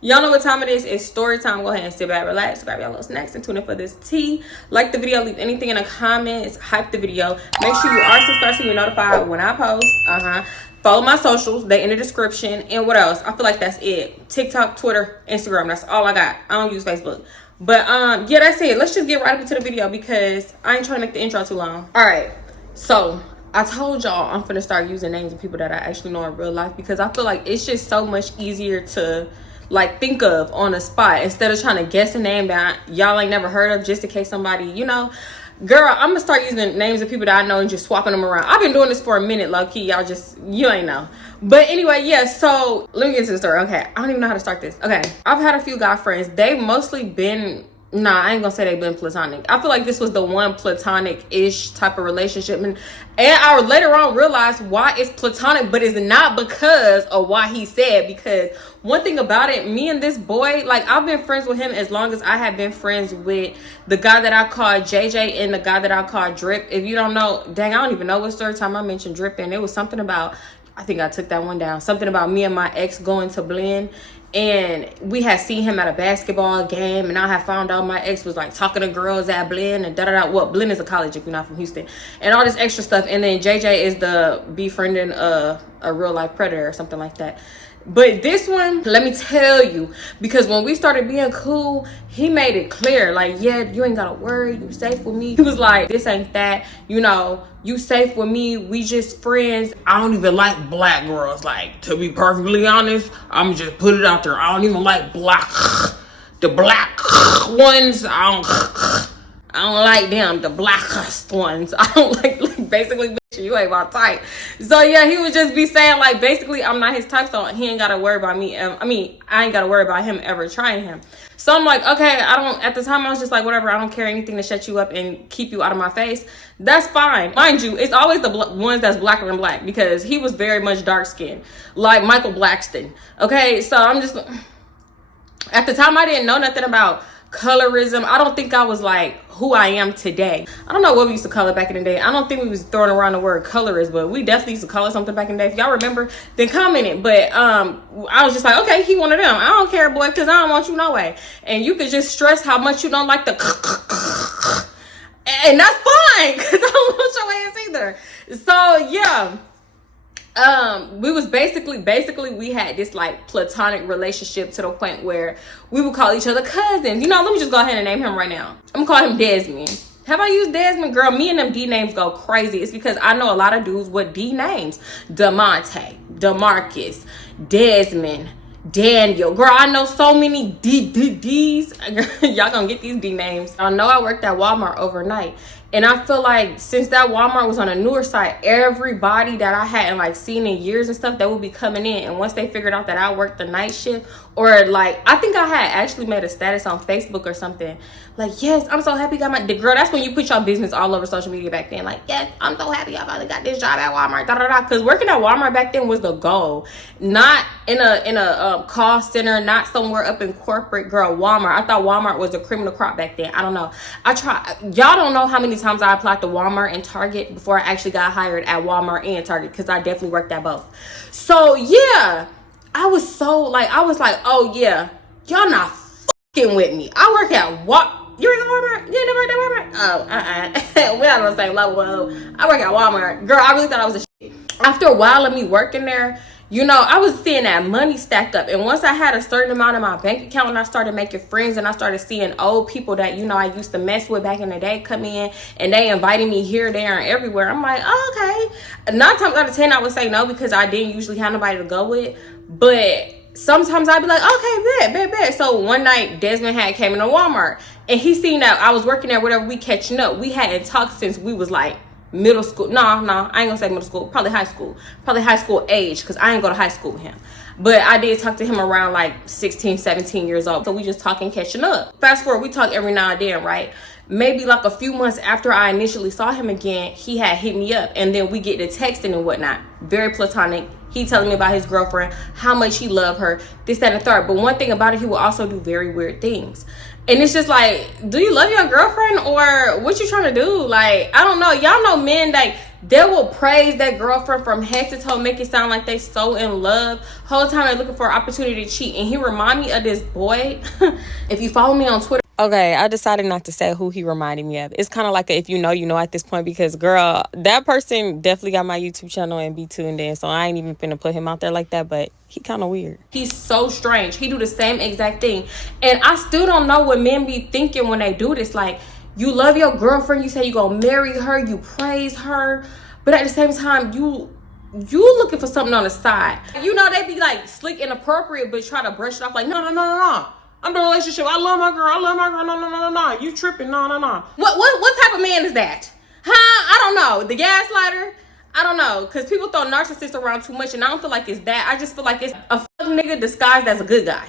Y'all know what time it is. It's story time. Go ahead and sit back, relax, grab y'all little snacks, and tune in for this tea. Like the video, leave anything in the comments, hype the video. Make sure you are subscribed so you're notified when I post. Follow my socials, they in the description. And what else? I feel like that's it. TikTok, Twitter, Instagram. That's all I got. I don't use Facebook. But yeah, that's it. Let's just get right up into the video because I ain't trying to make the intro too long. All right, so I told y'all I'm finna start using names of people that I actually know in real life because I feel like it's just so much easier to like think of on the spot instead of trying to guess a name that y'all ain't never heard of just in case somebody, you know. Girl, I'm gonna start using names of people that I know and just swapping them around. I've been doing this for a minute, low-key. Y'all just, you ain't know. But anyway, yeah, so let me get to the story. Okay, I don't even know how to start this. Okay, I've had a few guy friends. They've mostly been, nah, I ain't gonna say they've been platonic. I feel like this was the one platonic-ish type of relationship. And I later on realized why it's platonic, but it's not because of why he said. Because one thing about it, me and this boy, like, I've been friends with him as long as I have been friends with the guy that I called JJ and the guy that I called Drip. If you don't know, dang, I don't even know what story time I mentioned Drip in. It was something about, I think I took that one down. Something about me and my ex going to Blend. And we had seen him at a basketball game, and I had found out my ex was like talking to girls at Blend and da-da-da. Well, Blend is a college if you're not from Houston, and all this extra stuff. And then JJ is the befriending a real life predator or something like that. But this one, let me tell you, because when we started being cool, he made it clear, like, yeah, you ain't gotta worry, you safe with me. He was like, this ain't that, you know, you safe with me, we just friends. I don't even like black girls, like, to be perfectly honest, I'm just put it out there. I don't even like the black ones. I don't like them, the blackest ones. I don't like basically, bitch, you ain't my type. So yeah, he would just be saying like, basically, I'm not his type, so he ain't gotta worry about me. I ain't gotta worry about him ever trying him. So I'm like, okay, at the time I was just like, whatever, I don't care, anything to shut you up and keep you out of my face, that's fine. Mind you, it's always the ones that's blacker than black, because he was very much dark skinned, like Michael Blackston. Okay, so I'm just, at the time I didn't know nothing about colorism. I don't think I was like who I am today. I don't know what we used to call it back in the day. I don't think we was throwing around the word colorist, but we definitely used to call it something back in the day. If y'all remember, then comment it. But I was just like, okay, he one of them. I don't care, boy, because I don't want you no way. And you could just stress how much you don't like the and that's fine, because I don't want your ass either. So yeah, we was basically we had this like platonic relationship to the point where we would call each other cousins. You know, let me just go ahead and name him right now. I'm gonna call him Desmond. Have I used Desmond? Girl, me and them D names go crazy. It's because I know a lot of dudes with D names. DeMonte, DeMarcus, Desmond, Daniel. Girl, I know so many D's. Y'all gonna get these D names. I know I worked at Walmart overnight, and I feel like since that Walmart was on a newer site, everybody that I hadn't like seen in years and stuff, they would be coming in. And once they figured out that I worked the night shift, or like, I think I had actually made a status on Facebook or something, like, yes, I'm so happy I got the girl, that's when you put your business all over social media back then, like, yes, I'm so happy I finally got this job at Walmart, because working at Walmart back then was the goal, not in a call center, not somewhere up in corporate. Girl, Walmart, I thought Walmart was a criminal crop back then. I don't know, y'all don't know how many times I applied to Walmart and Target before I actually got hired at Walmart and Target, because I definitely worked at both. So yeah, I was like, oh yeah, y'all not fucking with me. I work at what? You work at Walmart? You never worked at Walmart? Oh, we're not on the same level. I work at Walmart. Girl, I really thought I was a shit. After a while of me working there, you know, I was seeing that money stacked up. And once I had a certain amount in my bank account and I started making friends and I started seeing old people that, you know, I used to mess with back in the day come in and they invited me here, there, and everywhere. I'm like, oh, okay. 9 times out of 10, I would say no, because I didn't usually have nobody to go with. But sometimes I'd be like, okay, bet. So one night, Desmond had came into Walmart and he seen that I was working there, whatever, we catching up. We hadn't talked since we was like middle school. No, I ain't gonna say middle school, probably high school age, because I ain't go to high school with him. But I did talk to him around like 16, 17 years old. So we just talking, catching up. Fast forward, we talk every now and then, right? Maybe like a few months after I initially saw him again, he had hit me up, and then we get to texting and whatnot. Very platonic. He telling me about his girlfriend, how much he loved her, this, that, and the third. But one thing about it, he will also do very weird things. And it's just like, do you love your girlfriend or what you trying to do? Like, I don't know. Y'all know men, like, they will praise that girlfriend from head to toe, make it sound like they so in love. Whole time they're looking for an opportunity to cheat. And he remind me of this boy. If you follow me on Twitter. Okay, I decided not to say who he reminded me of. It's kind of like if you know, you know at this point, because girl, that person definitely got my YouTube channel and be tuned in, so I ain't even finna put him out there like that, but he kind of weird. He's so strange. He do the same exact thing. And I still don't know what men be thinking when they do this. Like, you love your girlfriend, you say you gonna marry her, you praise her, but at the same time, you looking for something on the side. You know, they be like slick inappropriate, but try to brush it off like, no. I'm in a relationship. I love my girl. No. You tripping. No. What type of man is that? Huh? I don't know. The gaslighter? I don't know. Because people throw narcissists around too much, and I don't feel like it's that. I just feel like it's a fuck nigga disguised as a good guy.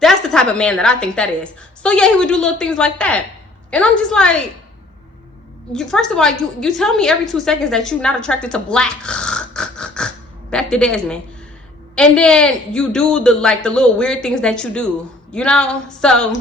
That's the type of man that I think that is. So yeah, he would do little things like that. And I'm just like, first of all, you tell me every 2 seconds that you're not attracted to black. Back to Desmond. And then you do the little weird things that you do. You know, so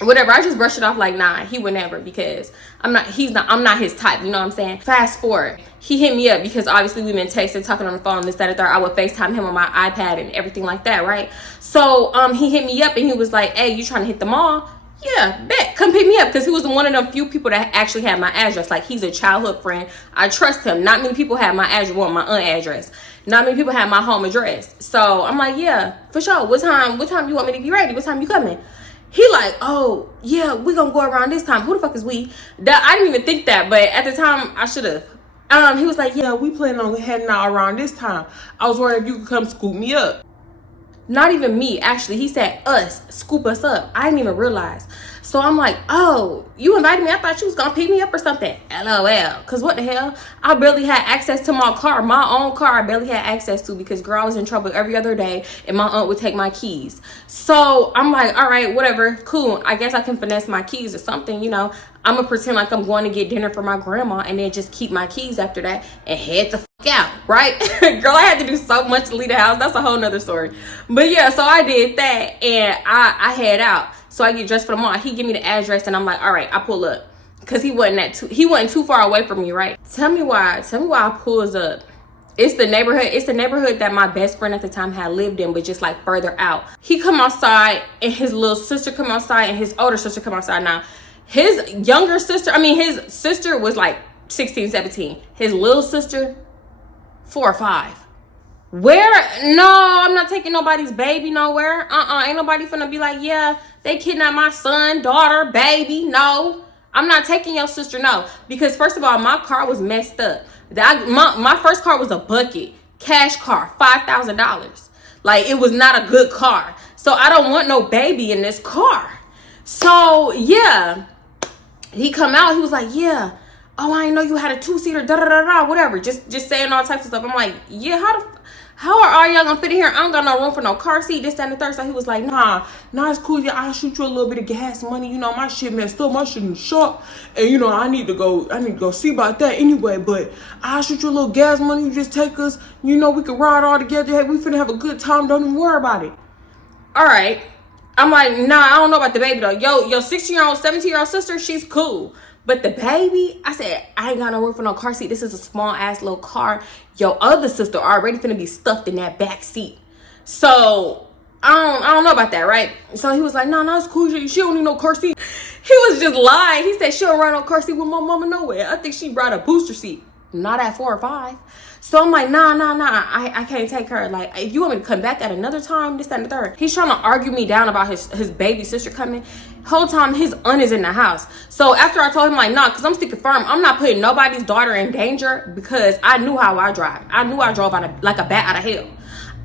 whatever. I just brush it off like, nah, he would never, because I'm not his type. You know what I'm saying? Fast forward, he hit me up because obviously we've been texting, talking on the phone, this, that, and third. I would FaceTime him on my iPad and everything like that, right? So he hit me up and he was like, hey, you trying to hit the mall? Yeah, bet. Come pick me up, because he was one of them few people that actually had my address. Like, he's a childhood friend. I trust him. Not many people have my address, well, my address. Not many people have my home address. So I'm like, yeah, for sure. What time you want me to be ready? What time you coming? He like, oh yeah, we gonna go around this time. Who the fuck is we? That I didn't even think that, but at the time I should have. He was like, yeah, we planning on heading out around this time. I was wondering if you could come scoop me up. Not even me, actually. He said us, scoop us up. I didn't even realize. So I'm like, oh, you invited me? I thought you was gonna pick me up or something. LOL. Cause what the hell? I barely had access to my car. My own car I barely had access to, because girl, I was in trouble every other day and my aunt would take my keys. So I'm like, all right, whatever, cool. I guess I can finesse my keys or something, you know. I'm gonna pretend like I'm going to get dinner for my grandma and then just keep my keys after that and head the fuck out, right? Girl, I had to do so much to leave the house. That's a whole nother story. But yeah, so I did that and I head out. So I get dressed for the mall. He give me the address and I'm like, all right, I pull up. Cause he wasn't too far away from me, right? Tell me why I pulls up. It's the neighborhood that my best friend at the time had lived in, but just like further out. He come outside and his little sister come outside and his older sister come outside. Now, his sister was like 16, 17. His little sister, 4 or 5. Where? No, I'm not taking nobody's baby nowhere. Ain't nobody finna be like, yeah, they kidnapped my son, daughter, baby. No, I'm not taking your sister. No, because first of all, my car was messed up. My first car was a bucket cash car, $5,000. Like, it was not a good car. So I don't want no baby in this car. So yeah, he come out. He was like, yeah. Oh, I didn't know you had a 2-seater. Whatever. Just saying all types of stuff. I'm like, yeah. How are all y'all gonna fit in here? I don't got no room for no car seat, this, that, and the third. So he was like, nah, it's cool. Yeah, I'll shoot you a little bit of gas money. You know, my shit messed up. My shit in the shop. And, you know, I need to go see about that anyway. But I'll shoot you a little gas money. You just take us. You know, we can ride all together. Hey, we finna have a good time. Don't even worry about it. All right. I'm like, nah, I don't know about the baby, though. Your 16-year-old, 17-year-old sister, she's cool. But the baby, I said, I ain't got no room for no car seat. This is a small ass little car. Your other sister already finna be stuffed in that back seat. So I don't know about that, right? So he was like, no, it's cool. She don't need no car seat. He was just lying. He said she don't ride no car seat with my mama nowhere. I think she brought a booster seat. Not at 4 or 5. So I'm like, nah. I can't take her. Like, if you want me to come back at another time, this, that, and the third. He's trying to argue me down about his baby sister coming. Whole time his aunt is in the house. So after I told him, like, nah, because I'm sticking firm. I'm not putting nobody's daughter in danger, because I knew how I drive. I knew I drove like a bat out of hell.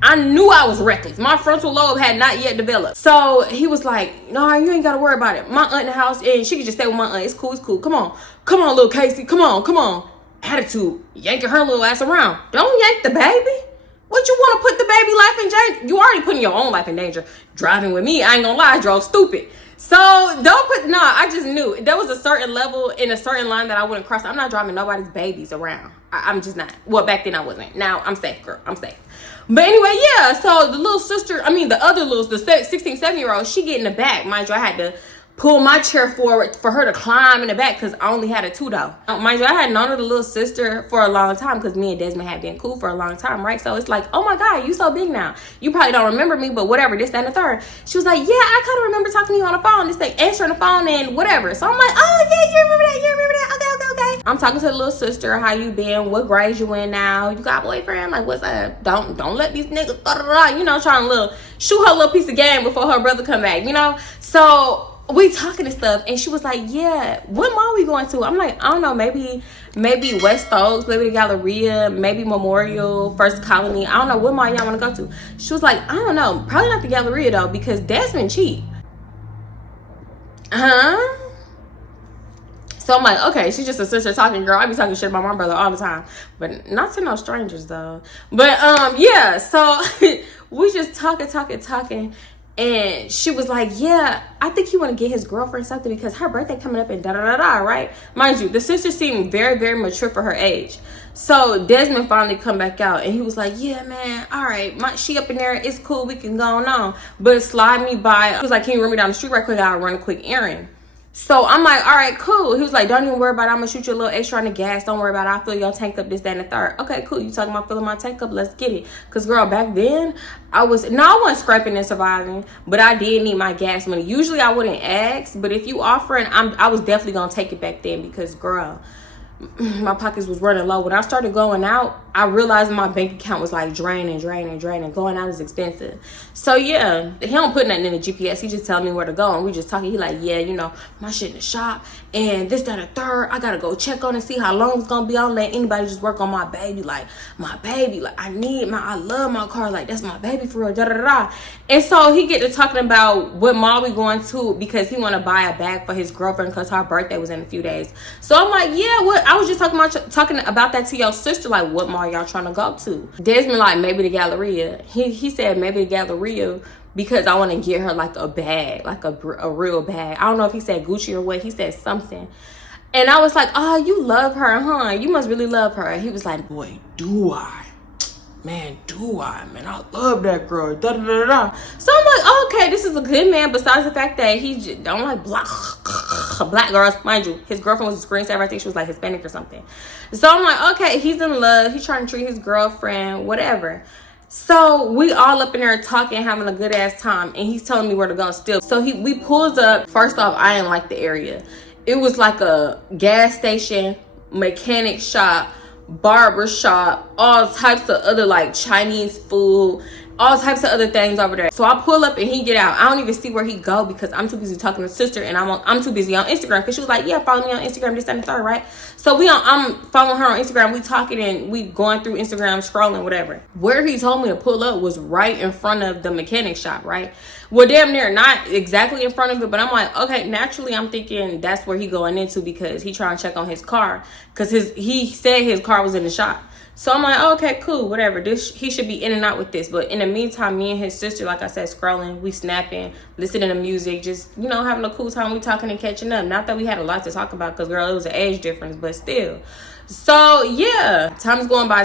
I knew I was reckless. My frontal lobe had not yet developed. So he was like, no, you ain't got to worry about it. My aunt in the house, and she can just stay with my aunt. It's cool. Come on, little Casey. Come on. Attitude, yanking her little ass around. Don't yank the baby. What, you want to put the baby life in danger? You already putting your own life in danger. Driving with me, I ain't gonna lie, I drove stupid. So I just knew there was a certain level in a certain line that I wouldn't cross. I'm not driving nobody's babies around. I'm just not. Well, back then I wasn't. Now I'm safe, girl. I'm safe. But anyway, yeah. So the little sister, the 16, 17-year-old, she get in the back. Mind you, I had to pull my chair forward for her to climb in the back because I only had a 2 though. Mind you, I had known her the little sister for a long time because me and Desmond had been cool for a long time, right? So it's like, oh my God, you so big now. You probably don't remember me, but whatever, this, that, and the third. She was like, yeah, I kind of remember talking to you on the phone. This thing, answering the phone and whatever. So I'm like, oh yeah, you remember that, okay. I'm talking to the little sister, how you been? What grades you in now? You got a boyfriend? Like, what's up? Don't let these niggas, you know, trying to shoot her little piece of game before her brother come back, you know? So we talking and stuff, and she was like, yeah, what mall we going to? I'm like, I don't know, maybe West Oaks, maybe the Galleria, maybe Memorial, First Colony. I don't know, what mall y'all want to go to? She was like, I don't know, probably not the Galleria though, because Desmond cheap. So I'm like, okay, she's just a sister talking, girl. I be talking shit about my brother all the time, but not to no strangers though. But yeah, so we just talking. And she was like, yeah, I think he want to get his girlfriend something because her birthday coming up and da-da-da-da, right? Mind you, the sister seemed very, very mature for her age. So Desmond finally come back out and he was like, yeah, man, all right, she up in there, it's cool, we can go on. But slide me by. He was like, can you run me down the street right quick? I'll run a quick errand. So I'm like, all right, cool. He was like, don't even worry about it. I'm going to shoot you a little extra on the gas. Don't worry about it. I'll fill your tank up, this, that, and the third. Okay, cool. You talking about filling my tank up? Let's get it. Because, girl, back then, I wasn't scraping and surviving, but I did need my gas money. Usually, I wouldn't ask, but if you offering, I was definitely going to take it back then because, girl, my pockets was running low. When I started going out, I realized my bank account was like draining. Going out is expensive. So yeah, he don't put nothing in the GPS. He just tell me where to go and we just talking. He like, yeah, you know, my shit in the shop and this, that, and third. I gotta go check on and see how long it's gonna be. I don't let anybody just work on my baby. Like my baby, like I love my car. Like that's my baby for real. Da da da. And so he get to talking about what mall we going to because he want to buy a bag for his girlfriend because her birthday was in a few days. So I'm like, yeah, what? I was just talking about that to your sister. Like, what mall y'all trying to go to? Desmond like maybe the Galleria. He said maybe the Galleria because I want to get her like a bag, like a real bag. I don't know if he said Gucci or what. He said something. And I was like, oh, you love her, huh? You must really love her. He was like, boy, do I? Man, I love that girl. Da, da, da, da. So I'm like, oh, okay, this is a good man. Besides the fact that he don't like black girls, mind you, his girlfriend was a screensaver. I think she was like Hispanic or something. So I'm like, okay, he's in love. He's trying to treat his girlfriend, whatever. So we all up in there talking, having a good ass time, and he's telling me where to go still. So we pulls up. First off, I didn't like the area. It was like a gas station, mechanic shop, barber shop, all types of other like Chinese food, all types of other things over there. So I pull up and he get out. I don't even see where he go because I'm too busy talking to sister and I'm too busy on Instagram because she was like, yeah, follow me on Instagram, this, that, and the third, right? So I'm following her on Instagram. We talking and we going through Instagram, scrolling, whatever. Where he told me to pull up was right in front of the mechanic shop, right? Well, damn near not exactly in front of it, but I'm like, okay, naturally I'm thinking that's where he going into because he trying to check on his car because he said his car was in the shop. So I'm like, oh, okay, cool, whatever. He should be in and out with this. But in the meantime, me and his sister, like I said, scrolling, we snapping, listening to music, just, you know, having a cool time. We talking and catching up. Not that we had a lot to talk about because, girl, it was an age difference, but still. So yeah, time's going by.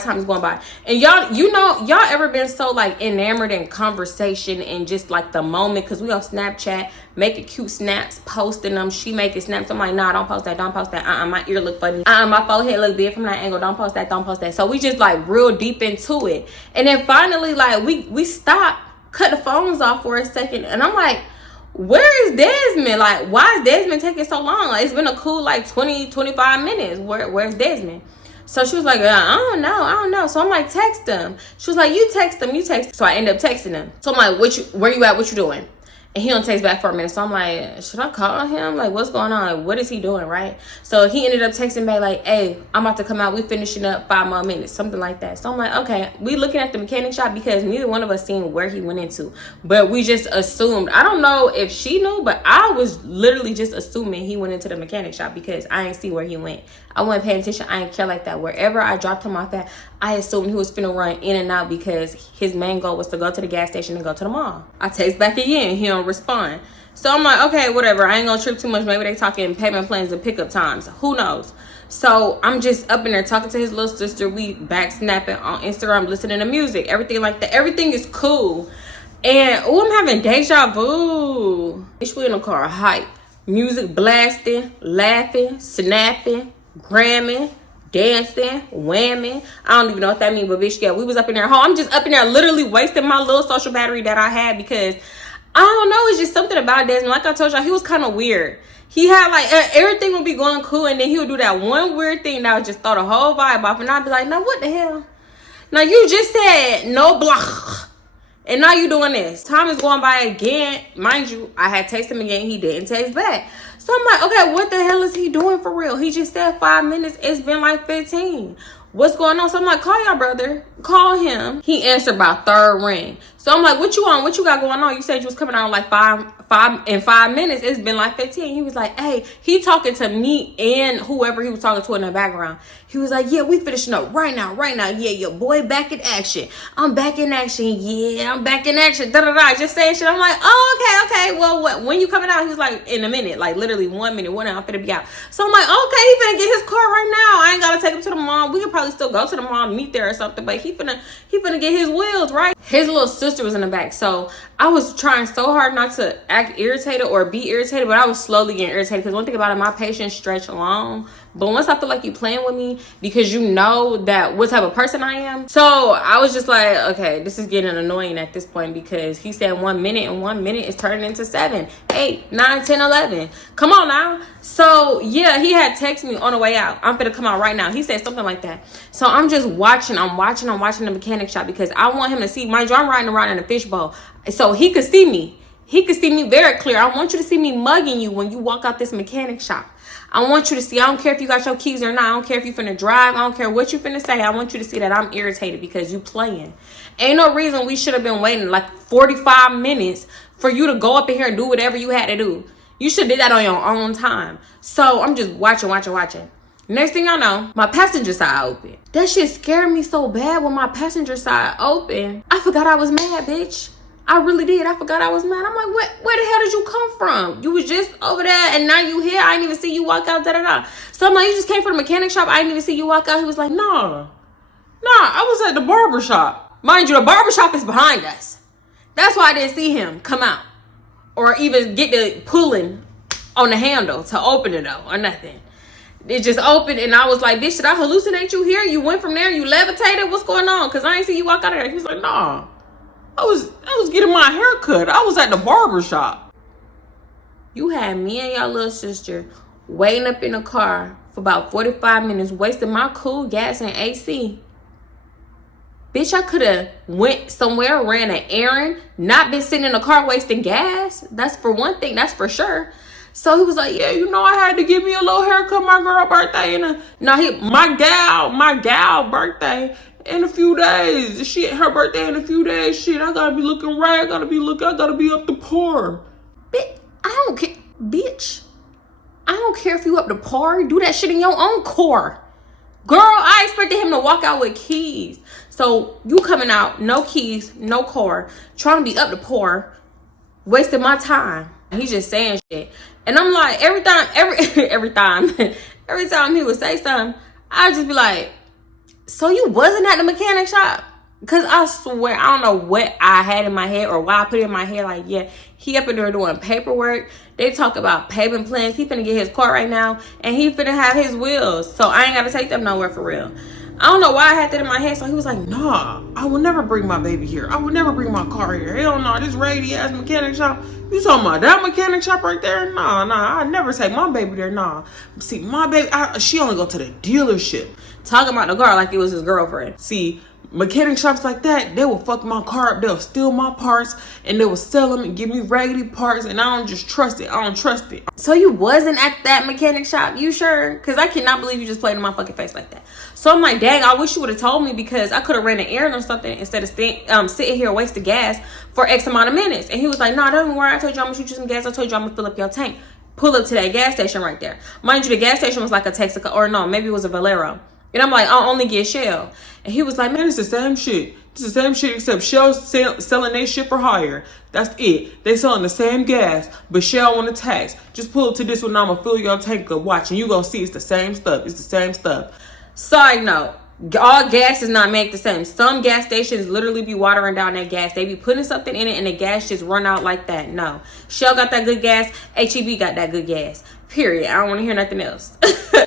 And y'all, you know, y'all ever been so like enamored in conversation and just like the moment? Because we on Snapchat making cute snaps, posting them. She making snaps. I'm like, nah, don't post that. My ear look funny. My forehead look big from that angle. Don't post that. So we just like real deep into it. And then finally, like we stop, cut the phones off for a second, and I'm like, where is Desmond? Like, why is Desmond taking so long? Like, it's been a cool like 20-25 minutes. Where's Desmond? So she was like, I don't know. So I'm like, text him. She was like, you text him. So I end up texting him. So I'm like, where you at? What you doing? And he don't text back for a minute. So I'm like, should I call him? Like, what's going on? Like, what is he doing, right? So he ended up texting back like, hey, I'm about to come out. We finishing up 5 more minutes, something like that. So I'm like, okay. We looking at the mechanic shop because neither one of us seen where he went into. But we just assumed. I don't know if she knew, but I was literally just assuming he went into the mechanic shop because I didn't see where he went. I wasn't paying attention. I didn't care like that. Wherever I dropped him off at, I assumed he was finna run in and out because his main goal was to go to the gas station and go to the mall. I text back again. He don't respond. So I'm like, okay, whatever. I ain't gonna trip too much. Maybe they talking payment plans and pickup times. Who knows? So I'm just up in there talking to his little sister. We back snapping on Instagram, listening to music, everything like that. Everything is cool. And I'm having deja vu. Bitch, we in the car, hype. music blasting, laughing, snapping, gramming, dancing, whamming. I don't even know what that means, but bitch, yeah, we was up in there. I'm just up in there literally wasting my little social battery that I had because I don't know, it's just something about Desmond. Like I told y'all, he was kind of weird. He had like everything would be going cool, and then he would do that one weird thing that would just throw the whole vibe off, and I'd be like, now what the hell? Now you just said no blah, and now you doing this. Time is going by again. Mind you, I had texted him again. He didn't text back. So I'm like, okay, what the hell is he doing for real? He just said 5 minutes. It's been like 15. What's going on? So I'm like, call your brother. Call him. He answered by third ring. So I'm like, what you on? What you got going on? You said you was coming out like 5 minutes. It's been like 15. He was like, hey, he talking to me and whoever he was talking to in the background. He was like, yeah, we finishing up right now. Yeah, your boy back in action. I'm back in action. Yeah, I'm back in action. Da-da-da. Just saying shit. I'm like, oh, okay. Well, what? When you coming out? He was like, in a minute. Like, literally 1 minute. One hour, I'm finna be out. So I'm like, okay, he finna get his car right now. I ain't gotta take him to the mall. We could probably still go to the mall, meet there or something. But he finna get his wheels, right? His little sister was in the back. So I was trying so hard not to act irritated or be irritated, but I was slowly getting irritated. Because one thing about it, my patience stretch long. But once I feel like you playing with me because you know that what type of person I am. So I was just like, okay, this is getting annoying at this point because he said 1 minute and 1 minute is turning into 7, 8, 9, 10, 11. Come on now. So yeah, he had texted me on the way out. I'm finna come out right now. He said something like that. So I'm just watching. I'm watching the mechanic shop because I want him to see. Mind you, I'm riding around in a fishbowl. So he could see me. He could see me very clear. I want you to see me mugging you when you walk out this mechanic shop. I want you to see. I don't care if you got your keys or not. I don't care if you finna drive. I don't care what you finna say. I want you to see that I'm irritated because you playing. Ain't no reason we should have been waiting like 45 minutes for you to go up in here and do whatever you had to do. You should have did that on your own time. So I'm just watching. Next thing y'all know, my passenger side open. That shit scared me so bad when my passenger side open. I forgot I was mad, bitch. I really did. I forgot I was mad. I'm like, where the hell did you come from? You was just over there and now you here. I didn't even see you walk out, da-da-da. So I'm like, you just came from the mechanic shop. I didn't even see you walk out. He was like, nah, I was at the barber shop. Mind you, the barber shop is behind us. That's why I didn't see him come out or even get the pulling on the handle to open it though or nothing. It just opened and I was like, bitch, did I hallucinate you here? You went from there, you levitated? What's going on? Because I ain't see you walk out of there. He was like, nah. I was getting my hair cut. I was at the barber shop. You had me and your little sister waiting up in the car for about 45 minutes, wasting my cool gas and AC. Bitch, I could have went somewhere, ran an errand, not been sitting in the car wasting gas. That's for one thing. That's for sure. So he was like, yeah, you know, I had to give me a little haircut. My girl birthday my gal birthday in a few days. Shit, her birthday in a few days. Shit, I gotta be looking right. I gotta be up to par. Bitch, I don't care. Bitch, I don't care if you up to par. Do that shit in your own car. Girl, I expected him to walk out with keys. So you coming out, no keys, no car, trying to be up to par, wasting my time. He's just saying shit. And I'm like, every time he would say something, I'd just be like, so you wasn't at the mechanic shop? Because I swear, I don't know what I had in my head or why I put it in my head. Like, yeah, he up in there doing paperwork. They talk about payment plans. He finna get his car right now. And he finna have his wheels. So I ain't got to take them nowhere for real. I don't know why I had that in my head. So he was like, nah, I will never bring my baby here. I would never bring my car here. Hell no, this raggedy ass mechanic shop. You talking about that mechanic shop right there? Nah, I never take my baby there. Nah. See, my baby, she only go to the dealership. Talking about the car like it was his girlfriend. See, mechanic shops like that, they will fuck my car up. They'll steal my parts and they will sell them and give me raggedy parts, and I don't just trust it. I don't trust it. So you wasn't at that mechanic shop? You sure? Because I cannot believe you just played in my fucking face like that. So I'm like, dang, I wish you would have told me because I could have ran an errand or something instead of sitting here wasting gas for X amount of minutes. And he was like, no, don't worry. I told you I'm gonna shoot you some gas. I told you I'm gonna fill up your tank. Pull up to that gas station right there. Mind you, the gas station was like a Texaco, or no, maybe it was a Valero. And I'm like, I'll only get Shell. And he was like, man, it's the same shit. It's the same shit except Shell's selling their shit for higher. That's it. They selling the same gas, but Shell want to tax. Just pull up to this one, I'm going to fill your tank up. Watch, and you going to see it's the same stuff. It's the same stuff. Side note, All gas is not made the same. Some gas stations literally be watering down that gas. They be putting something in it and the gas just run out like that. No. Shell got that good gas. HEB got that good gas. Period. I don't want to hear nothing else.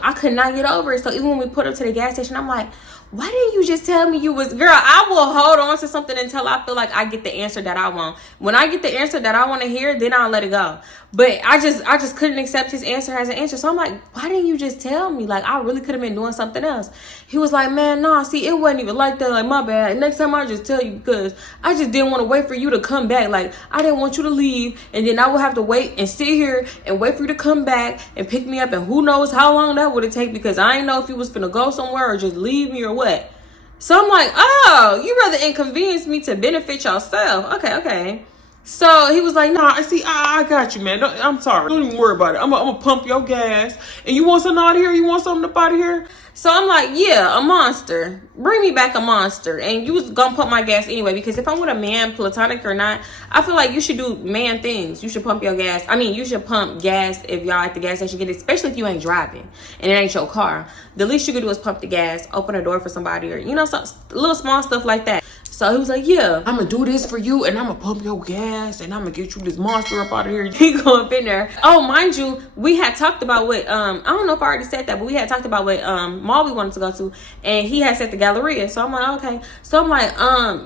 I could not get over it. So even when we put up to the gas station, I'm like, why didn't you just tell me you was, girl, I will hold on to something until I feel like I get the answer that I want. When I get the answer that I want to hear, then I'll let it go. But I just couldn't accept his answer as an answer. So I'm like, why didn't you just tell me? Like, I really could have been doing something else. He was like, man, nah, see, it wasn't even like that. Like, my bad. Next time I'll just tell you, because I just didn't want to wait for you to come back. Like, I didn't want you to leave, and then I would have to wait and sit here and wait for you to come back and pick me up, and who knows how long that would have taken, because I didn't know if you was finna go somewhere or just leave me or what. So I'm like, oh, you rather inconvenience me to benefit yourself. Okay. So he was like, nah, see, I got you, man. I'm sorry. Don't even worry about it. I'm gonna pump your gas. And you want something out of here? You want something up out of here? So I'm like, yeah, a monster. Bring me back a monster. And you was gonna pump my gas anyway, because if I'm with a man, platonic or not, I feel like you should do man things. You should pump your gas. I mean, you should pump gas if y'all at the gas station get it, especially if you ain't driving and it ain't your car. The least you could do is pump the gas, open a door for somebody, or, you know, some little small stuff like that. So he was like, yeah, I'm gonna do this for you, and I'm gonna pump your gas, and I'm gonna get you this monster up out of here. He go up in there. Oh, mind you, we had talked about what, I don't know if I already said that, but we had talked about what mall we wanted to go to, and he had said the Galleria. So I'm like, okay. So I'm like,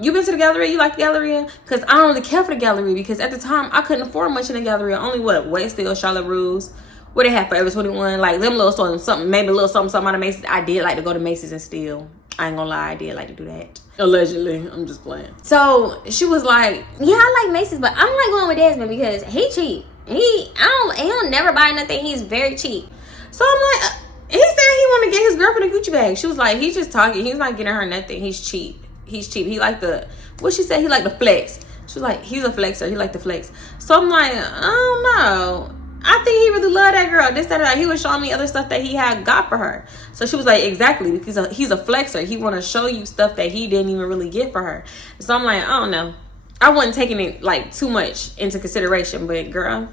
you been to the Galleria? You like the Galleria? Because I don't really care for the Galleria, because at the time, I couldn't afford much in the Galleria. Only what, Westfield, Helllllooooo, what they have, Forever 21, like them little stores, something, maybe a little something out of Macy's. I did like to go to Macy's and steal. I ain't gonna lie, I did like to do that. Allegedly, I'm just playing. So she was like, yeah, I like Macy's, but I don't like going with Desmond because he cheap. He'll never buy nothing. He's very cheap. So I'm like, he said he want to get his girlfriend a Gucci bag. She was like, he's just talking. He's not getting her nothing. He's cheap. He like the, what she said? He like the flex. She was like, he's a flexer. He like the flex. So I'm like, I don't know. I think he really loved that girl. This, that, that. He was showing me other stuff that he had got for her. So she was like, exactly, because he's a flexer. He want to show you stuff that he didn't even really get for her. So I'm like, I don't know. I wasn't taking it like too much into consideration, but girl,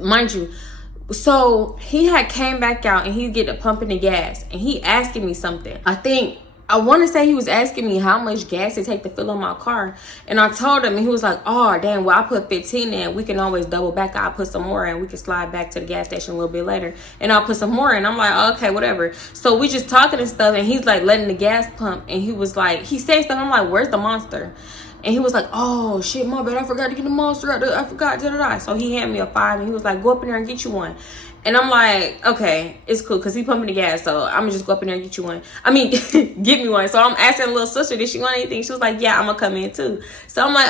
mind you, so he had came back out and he get to pumping the gas and he asking me something. I want to say he was asking me how much gas it take to fill in my car. And I told him, and he was like, oh, damn, well, I put 15 in. We can always double back. I'll put some more in. We can slide back to the gas station a little bit later. And I'll put some more in. I'm like, oh, okay, whatever. So we just talking and stuff. And he's like letting the gas pump. And he was like, he said stuff. I'm like, where's the monster? And he was like, oh, shit, my bad. I forgot to get the monster out there. I forgot. Da-da-da. So he handed me a 5. And he was like, go up in there and get you one. And I'm like, okay, it's cool, because he pumping the gas, so I'm gonna just go up in there and get you one. I mean, get me one. So I'm asking the little sister, did she want anything? She was like, yeah, I'm gonna come in too. So I'm like,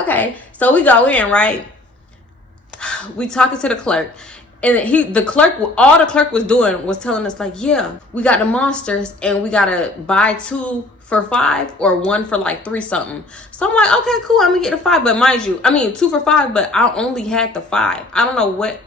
okay. So we go in, right? We talking to the clerk. And all the clerk was doing was telling us, like, yeah, we got the monsters, and we gotta buy 2 for $5 or 1 for like 3 something. So I'm like, okay, cool, I'm gonna get the 5. But mind you, I mean, 2 for $5, but I only had the 5. I don't know what.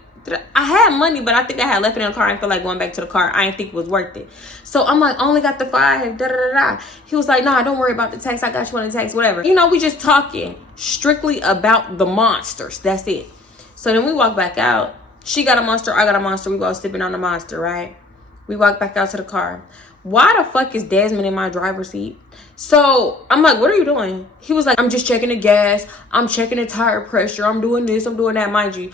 I had money, but I think I had left it in the car. I didn't feel like going back to the car. I didn't think it was worth it. So I'm like, only got the 5. Da-da-da-da. He was like, nah, don't worry about the text. I got you on the text, whatever. You know, we just talking strictly about the monsters. That's it. So then we walk back out. She got a monster. I got a monster. We both sipping on the monster, right? We walk back out to the car. Why the fuck is Desmond in my driver's seat? So I'm like, what are you doing? He was like, I'm just checking the gas. I'm checking the tire pressure. I'm doing this. I'm doing that. Mind you,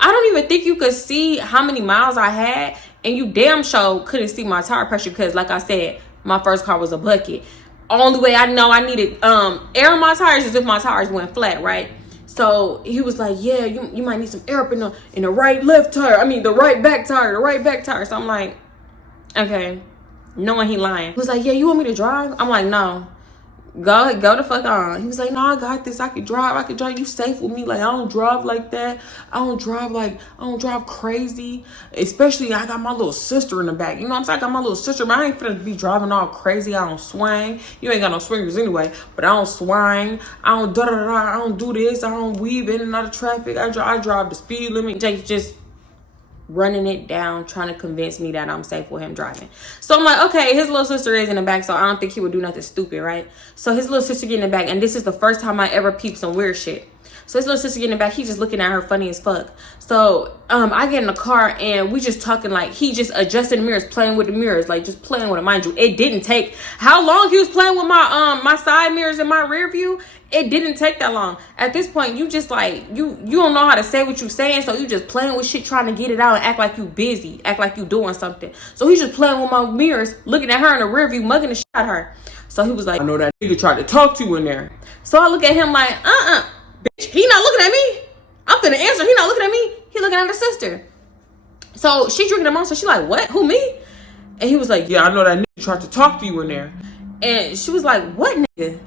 I don't even think you could see how many miles I had. And you damn sure couldn't see my tire pressure because, like I said, my first car was a bucket. Only way I know I needed air in my tires is if my tires went flat, right? So he was like, yeah, you might need some air up in the right left tire. I mean, the right back tire, So I'm like, okay. Knowing he lying. He was like, yeah, you want me to drive? I'm like, no. Go the fuck on. He was like, no, I got this. I can drive. You safe with me. Like, I don't drive like that. I don't drive crazy. Especially, I got my little sister in the back. You know what I'm saying? I got my little sister, but I ain't finna be driving all crazy. I don't swing. You ain't got no swingers anyway, but I don't swing. I don't da-da-da-da. I don't do this. I don't weave in and out of traffic. I drive the speed limit. Just running it down, trying to convince me that I'm safe with him driving. So I'm like, okay, his little sister is in the back, so I don't think he would do nothing stupid, right? So his little sister get in the back, and this is the first time I ever peeped some weird shit. So his little sister getting back, he just looking at her funny as fuck. So I get in the car and we just talking like he just adjusting the mirrors, playing with the mirrors, like just playing with it. Mind you, it didn't take how long he was playing with my my side mirrors in my rear view. It didn't take that long. At this point, you just like you don't know how to say what you saying, so you just playing with shit, trying to get it out and act like you busy, act like you doing something. So he's just playing with my mirrors, looking at her in the rear view, mugging the shit out of her. So he was like, I know that nigga tried to talk to you in there. So I look at him like, bitch, he not looking at me. I'm finna answer. He not looking at me. He looking at his sister. So she drinking the monster. She like, what? Who, me? And he was like, yeah, I know that nigga tried to talk to you in there. And she was like, what nigga?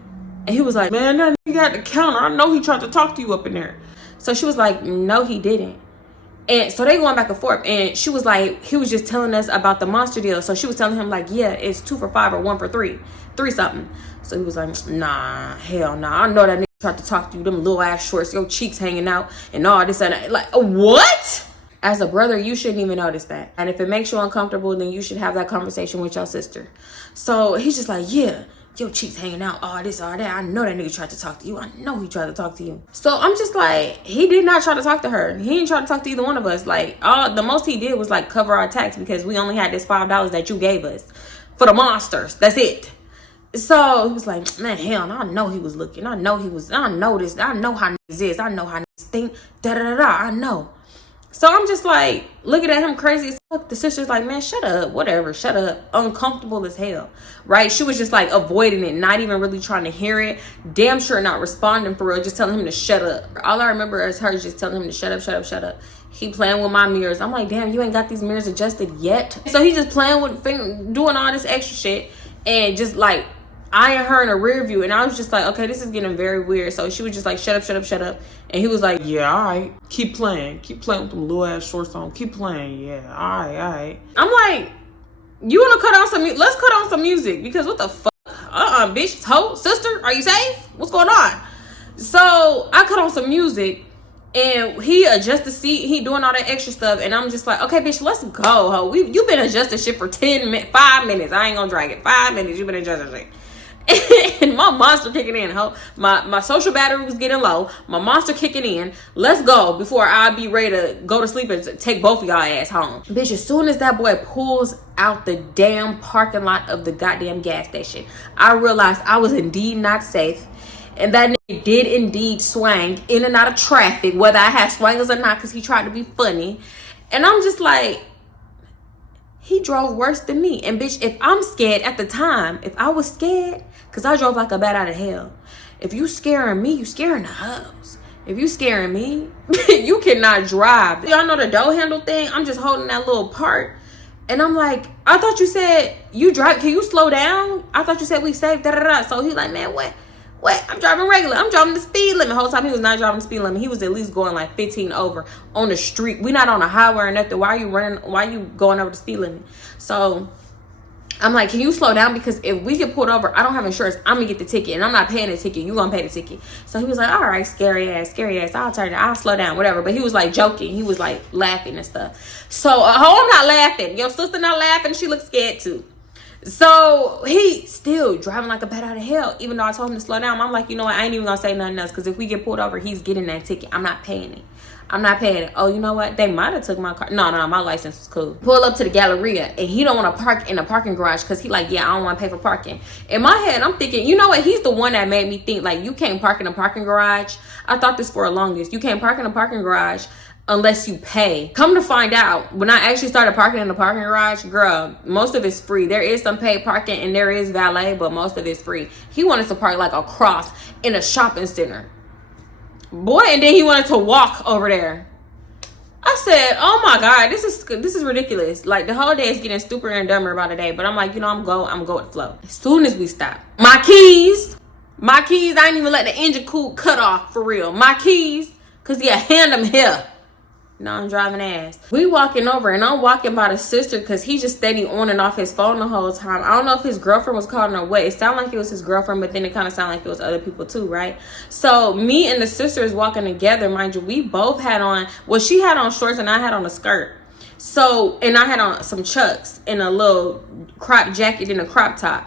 And he was like, man, that nigga at the counter. I know he tried to talk to you up in there. So she was like, no, he didn't. And so they going back and forth. And she was like, he was just telling us about the monster deal. So she was telling him like, yeah, it's 2 for $5 or 1 for 3. 3 something. So he was like, nah, hell nah. I know that nigga tried to talk to you. Them little ass shorts, your cheeks hanging out and all this and that. Like, what? As a brother, you shouldn't even notice that. And if it makes you uncomfortable, then you should have that conversation with your sister. So he's just like, yeah, your cheeks hanging out, all this, all that. I know that nigga tried to talk to you. I know he tried to talk to you. So I'm just like, he did not try to talk to her. He didn't try to talk to either one of us. Like, the most he did was like cover our tax because we only had this $5 that you gave us for the monsters. That's it. So he was like, man, hell no, I know he was looking. I know this. I know how niggas is. I know how niggas think. I know. So I'm just like looking at him crazy as fuck. The sister's like, man, shut up, whatever, shut up. Uncomfortable as hell, right? She was just like avoiding it, not even really trying to hear it. Damn sure not responding for real, just telling him to shut up. All I remember is her just telling him to shut up, shut up, shut up. He playing with my mirrors. I'm like, damn, you ain't got these mirrors adjusted yet. So he's just playing with doing all this extra shit and just like eyeing her in a rear view. And I was just like, okay, this is getting very weird. So she was just like, shut up, shut up, shut up. And he was like, yeah, all right. Keep playing with them little ass shorts on. Keep playing. Yeah, all right. I'm like, you want to cut on some music? Let's cut on some music because what the fuck? Bitch, hoe, sister, are you safe? What's going on? So I cut on some music and he adjusts the seat. He doing all that extra stuff. And I'm just like, okay, bitch, let's go, hoe. You've been adjusting shit for 5 minutes. I ain't gonna drag it. 5 minutes. You've been adjusting shit. And my monster kicking in, ho. My social battery was getting low. My monster kicking in. Let's go before I be ready to go to sleep and take both of y'all ass home. Bitch, as soon as that boy pulls out the damn parking lot of the goddamn gas station, I realized I was indeed not safe. And that nigga did indeed swang in and out of traffic, whether I had swangers or not, because he tried to be funny. And I'm just like, he drove worse than me. And bitch, if I'm scared at the time, if I was scared, because I drove like a bat out of hell. If you scaring me, you scaring the house. If you scaring me, you cannot drive. Y'all know the door handle thing? I'm just holding that little part. And I'm like, I thought you said you drive. Can you slow down? I thought you said we safe. So he's like, man, what? I'm driving regular. I'm driving the speed limit. The whole time he was not driving the speed limit. He was at least going like 15 over on the street. We not on a highway or nothing. Why are you running? Why are you going over the speed limit? So I'm like, can you slow down? Because if we get pulled over, I don't have insurance. I'm going to get the ticket. And I'm not paying the ticket. You going to pay the ticket. So he was like, all right, scary ass. I'll slow down, whatever. But he was like joking. He was like laughing and stuff. So I'm not laughing. Your sister not laughing. She looks scared too. So he still driving like a bat out of hell, even though I told him to slow down. I'm like, you know what? I ain't even gonna say nothing else because if we get pulled over, he's getting that ticket. I'm not paying it. Oh, you know what? They might have took my car. No, my license was cool. Pull up to the Galleria and he don't want to park in a parking garage because he like, yeah, I don't want to pay for parking. In my head, I'm thinking, you know what? He's the one that made me think like you can't park in a parking garage. I thought this for the longest. You can't park in a parking garage unless you pay. Come to find out, when I actually started parking in the parking garage, girl, most of it's free. There is some paid parking and there is valet, but most of it's free. He wanted to park like across in a shopping center. Boy, and then he wanted to walk over there. I said, oh my God, this is ridiculous. Like the whole day is getting stupider and dumber by the day. But I'm like, you know, I'm go with the flow. As soon as we stop, my keys, I ain't even let the engine cut off for real. My keys, cause yeah, hand them here. Non-driving ass. We walking over and I'm walking by the sister because he just steady on and off his phone the whole time. I don't know if his girlfriend was calling or what. It sounded like it was his girlfriend, but then it kind of sounded like it was other people too, right? So me and the sister is walking together, mind you. We both had on, well, she had on shorts and I had on a skirt. So, and I had on some Chucks and a little crop jacket and a crop top.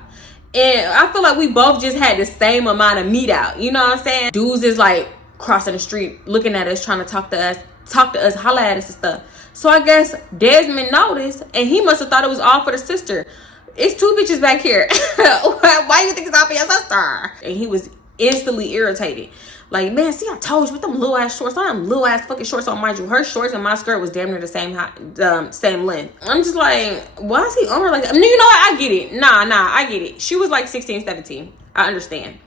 And I feel like we both just had the same amount of meat out. You know what I'm saying? Dudes is like crossing the street, looking at us, trying to talk to us, holla at us and stuff. So I guess Desmond noticed, and he must have thought it was all for the sister. It's 2 bitches back here. Why you think it's all for your sister? And he was instantly irritated. Like, man, see, I told you with them little ass shorts. I have little ass fucking shorts on, mind you. Her shorts and my skirt was damn near the same same length. I'm just like, why is he on her like that? I mean, you know what? I get it. Nah, I get it. She was like 16, 17. I understand.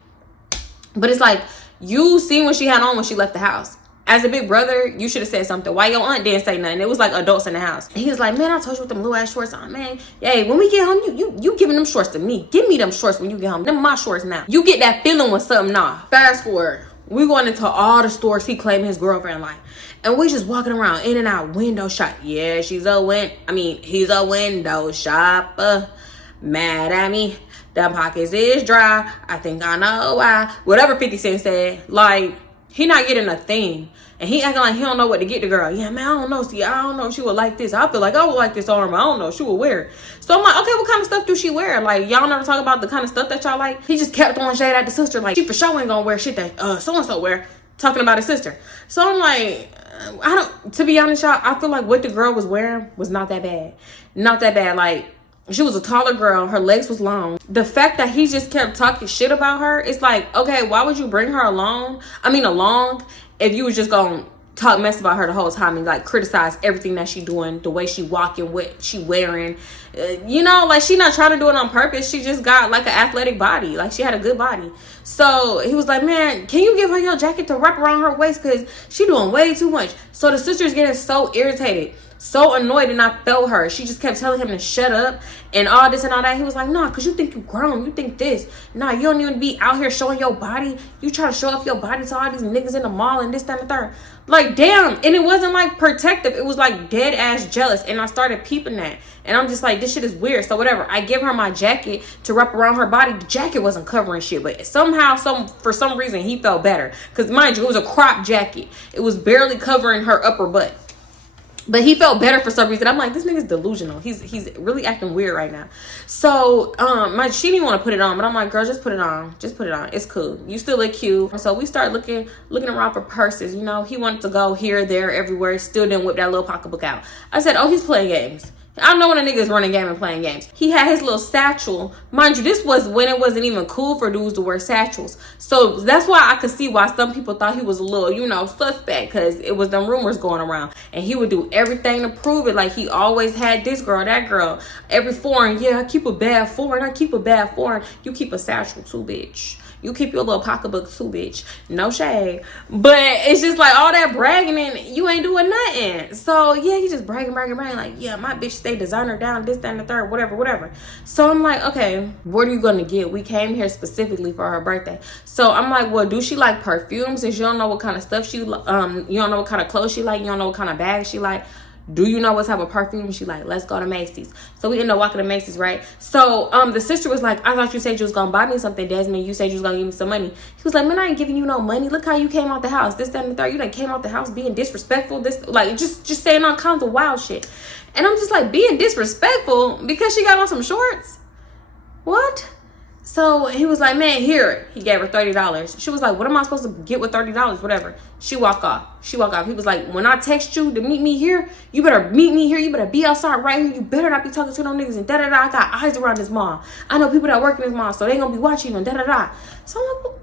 But it's like, you seen what she had on when she left the house. As a big brother, you should have said something. Why your aunt didn't say nothing? It was like adults in the house. And he was like, man, I told you with them little ass shorts on, man. Hey, when we get home, you giving them shorts to me. Give me them shorts when you get home. Them my shorts now. You get that feeling when something not. Fast forward. We going into all the stores he claimed his girlfriend like. And we just walking around in and out, window shop. Yeah, he's a window shopper. Mad at me. Them pockets is dry. I think I know why. Whatever 50 Cent said. Like, he not getting a thing. And he acting like he don't know what to get the girl. Yeah, man, I don't know. See, I don't know if she would like this. I feel like I would like this arm. I don't know if she would wear it. So I'm like, okay, what kind of stuff do she wear? Like, y'all never talk about the kind of stuff that y'all like? He just kept throwing shade at the sister. Like, she for sure ain't gonna wear shit that so-and-so wear. Talking about his sister. So I'm like, to be honest, y'all, I feel like what the girl was wearing was not that bad. Not that bad. Like, she was a taller girl. Her legs was long. The fact that he just kept talking shit about her, it's like, okay, why would you bring her along if you was just gonna talk mess about her the whole time and like criticize everything that she doing, the way she walking, what she wearing, like she not trying to do it on purpose. She just got like an athletic body. Like she had a good body. So he was like, man, can you give her your jacket to wrap around her waist? Cause she doing way too much. So the sister's getting so irritated, so annoyed, and I felt her. She just kept telling him to shut up and all this and all that. He was like, nah, because you think you grown. You think this. Nah, you don't even be out here showing your body. You try to show off your body to all these niggas in the mall and this, that, and the third. Like, damn. And it wasn't like protective. It was like dead ass jealous. And I started peeping that. And I'm just like, this shit is weird. So whatever. I give her my jacket to wrap around her body. The jacket wasn't covering shit. But somehow, for some reason, he felt better. Because mind you, it was a crop jacket. It was barely covering her upper butt. But he felt better for some reason. I'm like, this nigga's delusional. He's really acting weird right now. So she didn't want to put it on, but I'm like, girl, just put it on. Just put it on. It's cool. You still look cute. So we start looking around for purses. He wanted to go here, there, everywhere. Still didn't whip that little pocketbook out. I said, oh, he's playing games. I know when a nigga's running game and playing games. He had his little satchel. Mind you, this was when it wasn't even cool for dudes to wear satchels. So that's why I could see why some people thought he was a little, suspect. Because it was them rumors going around. And he would do everything to prove it. Like he always had this girl, that girl. Every foreign, yeah, I keep a bad foreign. I keep a bad foreign. You keep a satchel too, bitch. You keep your little pocketbook too, bitch. No shade. But it's just like all that bragging and you ain't doing nothing. So yeah, he just bragging. Like, yeah, my bitch stay designer down, this, that, and the third, whatever. So I'm like, okay, what are you gonna get? We came here specifically for her birthday. So I'm like, well, do she like perfumes? Since you don't know what kind of stuff she, you don't know what kind of clothes she like, you don't know what kind of bags she like. Do you know what type of perfume she like? Let's go to Macy's. So we end up walking to Macy's, right? So the sister was like, I thought you said you was gonna buy me something, Desmond. You said you was gonna give me some money. He was like, man, I ain't giving you no money. Look how you came out the house. This, that, and the third. You done came out the house being disrespectful. This, like, just saying all kinds of wild shit. And I'm just like, being disrespectful because she got on some shorts? What? So he was like, man, here. He gave her $30. She was like, what am I supposed to get with $30? Whatever. She walked off. He was like, when I text you to meet me here, you better meet me here. You better be outside right here. You better not be talking to no niggas and da-da-da. I got eyes around this mall. I know people that work in this mall, so they gonna be watching and da-da-da. So I'm like,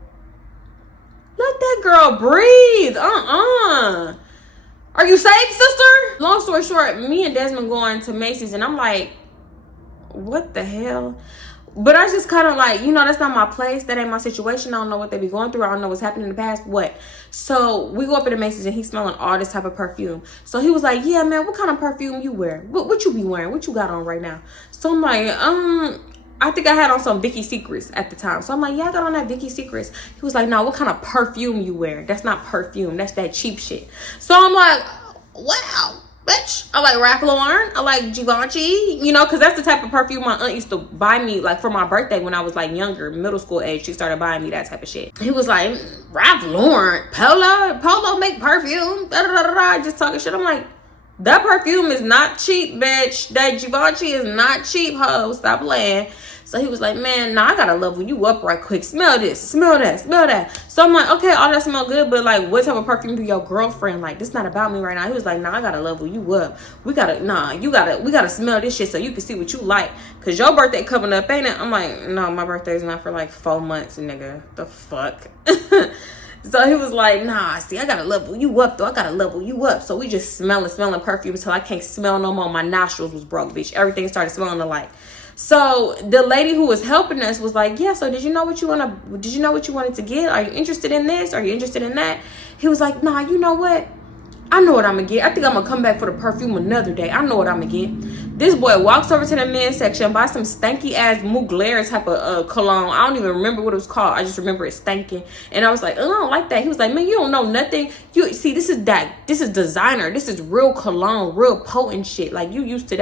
let that girl breathe. Are you safe, sister? Long story short, me and Desmond going to Macy's, and I'm like, what the hell? But I just kind of like, that's not my place. That ain't my situation. I don't know what they be going through. I don't know what's happening in the past. What? So we go up into Macy's and he's smelling all this type of perfume. So he was like, yeah, man, what kind of perfume you wear? What you be wearing? What you got on right now? So I'm like, I think I had on some Vicky Secrets at the time. So I'm like, yeah, I got on that Vicky Secrets. He was like, no, what kind of perfume you wear? That's not perfume. That's that cheap shit. So I'm like, wow. Bitch, I like Ralph Lauren. I like Givenchy, because that's the type of perfume my aunt used to buy me, like, for my birthday when I was, like, younger, middle school age. She started buying me that type of shit. He was like, Ralph Lauren, Polo make perfume, da-da-da-da-da, just talking shit. I'm like, That perfume is not cheap, bitch. That Givenchy is not cheap, ho. Stop playing. So he was like, man, nah, I gotta level you up right quick. Smell this, smell that, smell that. So I'm like, okay, all that smell good, but like, what type of perfume do your girlfriend like? This not about me right now. He was like, nah, I gotta level you up. We gotta smell this shit so you can see what you like. Cause your birthday coming up, ain't it? I'm like, no, my birthday's not for like 4 months, nigga. The fuck? So he was like, nah, see, I gotta level you up, though. I gotta level you up. So we just smelling perfume until I can't smell no more. My nostrils was broke, bitch. Everything started smelling alike. So the lady who was helping us was like, yeah, so did you know what you wanted to get? Are you interested in this? Are you interested in that? He was like, nah, you know what? I know what I'm gonna get. I think I'm gonna come back for the perfume another day. I know what I'm gonna get. This boy walks over to the men's section, buys some stanky ass Mugler type of cologne. I don't even remember what it was called. I just remember it stanking. And I was like, oh, I don't like that. He was like, man, you don't know nothing. You see, this is designer. This is real cologne, real potent shit. Like, you used to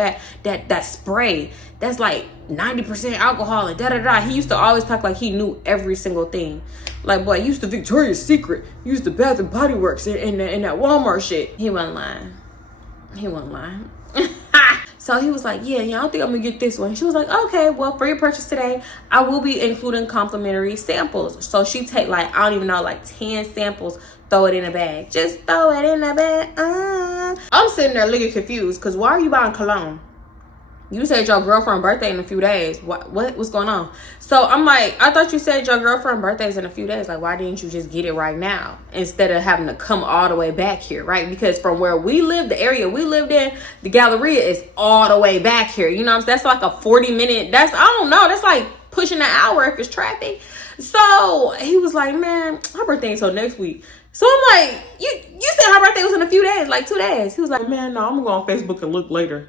that spray that's like 90% alcohol and da-da-da. He used to always talk like he knew every single thing. Like, boy, used to Victoria's Secret, used to Bath and Body Works and that Walmart shit. He wasn't lying. So he was like, yeah, I don't think I'm gonna get this one. She was like, okay, well, for your purchase today, I will be including complimentary samples. So she take like, I don't even know, like 10 samples, throw it in a bag. Just throw it in a bag. I'm sitting there looking confused, because why are you buying cologne? You said your girlfriend's birthday in a few days. What's going on? So I'm like, I thought you said your girlfriend's birthday's in a few days. Like, why didn't you just get it right now instead of having to come all the way back here, right? Because from where we live, the area we lived in, the Galleria is all the way back here. You know, that's like a 40-minute. I don't know. That's like pushing an hour if it's traffic. So he was like, man, her birthday ain't till next week. So I'm like, you said her birthday was in a few days, like 2 days. He was like, man, no, I'm gonna go on Facebook and look later.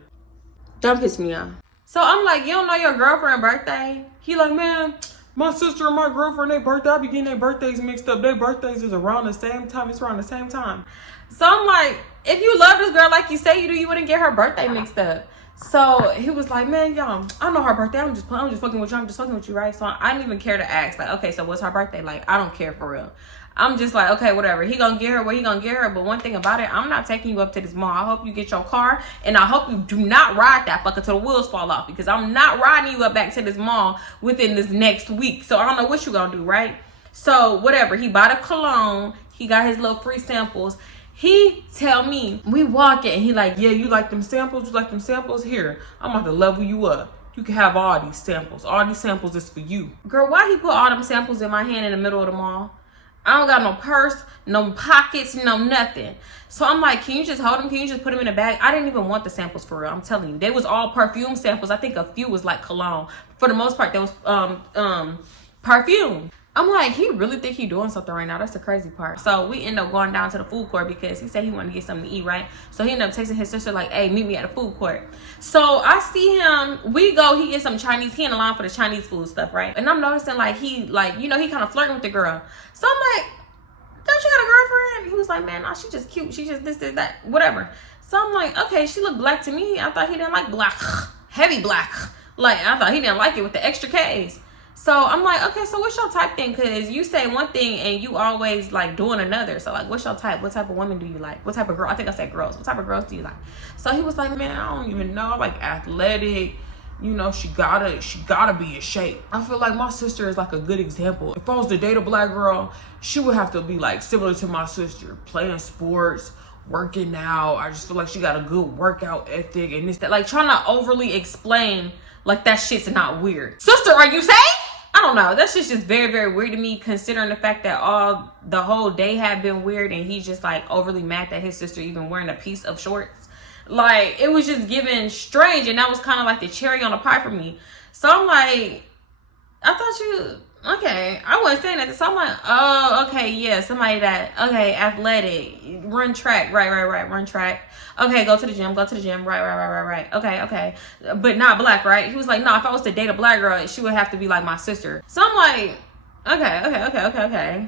Don't piss me off. So I'm like, you don't know your girlfriend's birthday? He like, man, my sister and my girlfriend, their birthday, I be getting their birthdays mixed up. Their birthdays is around the same time. It's around the same time. So I'm like, if you love this girl like you say you do, you wouldn't get her birthday mixed up. So he was like, man, y'all, I know her birthday. I'm just fucking with you. I'm just fucking with you, right? So I didn't even care to ask. Like, okay, so what's her birthday? Like, I don't care for real. I'm just like, okay, whatever. He gonna get her what he gonna get her. But one thing about it, I'm not taking you up to this mall. I hope you get your car. And I hope you do not ride that fucker till the wheels fall off. Because I'm not riding you up back to this mall within this next week. So I don't know what you gonna do, right? So whatever. He bought a cologne. He got his little free samples. He tell me, we walking. And he like, yeah, you like them samples? You like them samples? Here, I'm about to level you up. You can have all these samples. All these samples is for you. Girl, why he put all them samples in my hand in the middle of the mall? I don't got no purse, no pockets, no nothing. So I'm like, can you just hold them? Can you just put them in a bag? I didn't even want the samples for real. I'm telling you. They was all perfume samples. I think a few was like cologne. For the most part, there was perfume. I'm like, he really think he doing something right now. That's the crazy part. So we end up going down to the food court because he said he wanted to get something to eat, right? So he ended up texting his sister like, hey, meet me at the food court. So I see him, we go, he gets some Chinese, he in the line for the Chinese food stuff, right? And I'm noticing like he kind of flirting with the girl. So I'm like, don't you got a girlfriend? He was like, man, no, she just cute. She just this, that, whatever. So I'm like, okay, she looked black to me. I thought he didn't like black, heavy black. Like, I thought he didn't like it with the extra K's. So I'm like, okay, so what's your type thing? Because you say one thing and you always like doing another. So like, what's your type? What type of woman do you like? What type of girl? I think I said girls. What type of girls do you like? So he was like, man, I don't even know. I like athletic. You know, she gotta be in shape. I feel like my sister is like a good example. If I was to date a black girl, she would have to be like similar to my sister, playing sports, working out. I just feel like she got a good workout ethic and this, that. Like trying to overly explain like that shit's not weird. Sister, are you safe? I don't know. That shit's just very, very weird to me, considering the fact that the whole day had been weird and he's just like overly mad that his sister even wearing a piece of shorts. Like, it was just giving strange, and that was kind of like the cherry on the pie for me. So I'm like, I thought you, okay, I wasn't saying that. So I'm like, oh, okay, yeah, somebody that, okay, athletic, run track, right, run track. Okay, go to the gym, right. Okay, but not black, right? He was like, no, if I was to date a black girl, she would have to be like my sister. So I'm like, okay.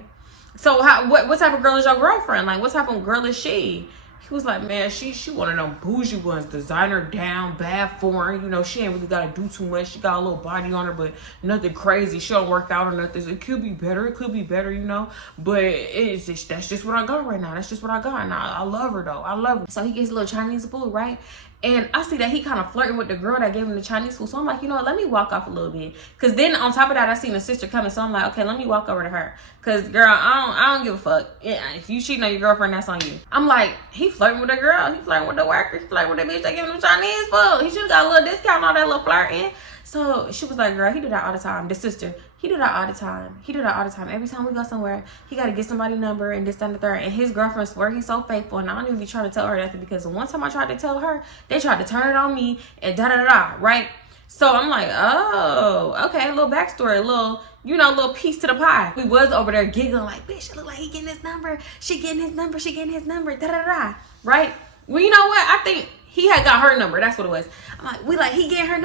So what type of girl is your girlfriend? Like, what type of girl is she? He was like, man, she one of them bougie ones, designer down, bad foreign. You know, she ain't really got to do too much. She got a little body on her, but nothing crazy. She don't work out or nothing. It could be better, you know. But that's just what I got right now. That's just what I got. And I love her, though. I love her. So he gets a little Chinese food, right? And I see that he kind of flirting with the girl that gave him the Chinese food. So I'm like, you know what, let me walk off a little bit. Because then on top of that, I seen the sister coming. So I'm like, okay, let me walk over to her. Because, girl, I don't give a fuck. Yeah, if you cheating on your girlfriend, that's on you. I'm like, he flirting with the girl. He flirting with the worker. He flirting with the bitch that gave him the Chinese food. He should have got a little discount on that little flirting. So she was like, girl, he do that all the time. The sister, he do that all the time. He do that all the time. Every time we go somewhere, he got to get somebody's number and this, that, and the third. And his girlfriend swear he's so faithful. And I don't even be trying to tell her nothing because one time I tried to tell her, they tried to turn it on me and da-da-da-da, right? So I'm like, oh, okay, a little backstory, a little, you know, a little piece to the pie. We was over there giggling like, bitch, it look like he getting his number. She getting his number. She getting his number, da-da-da-da, right? Well, you know what? I think he had got her number. That's what it was. I'm like, he getting her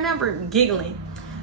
number, giggling.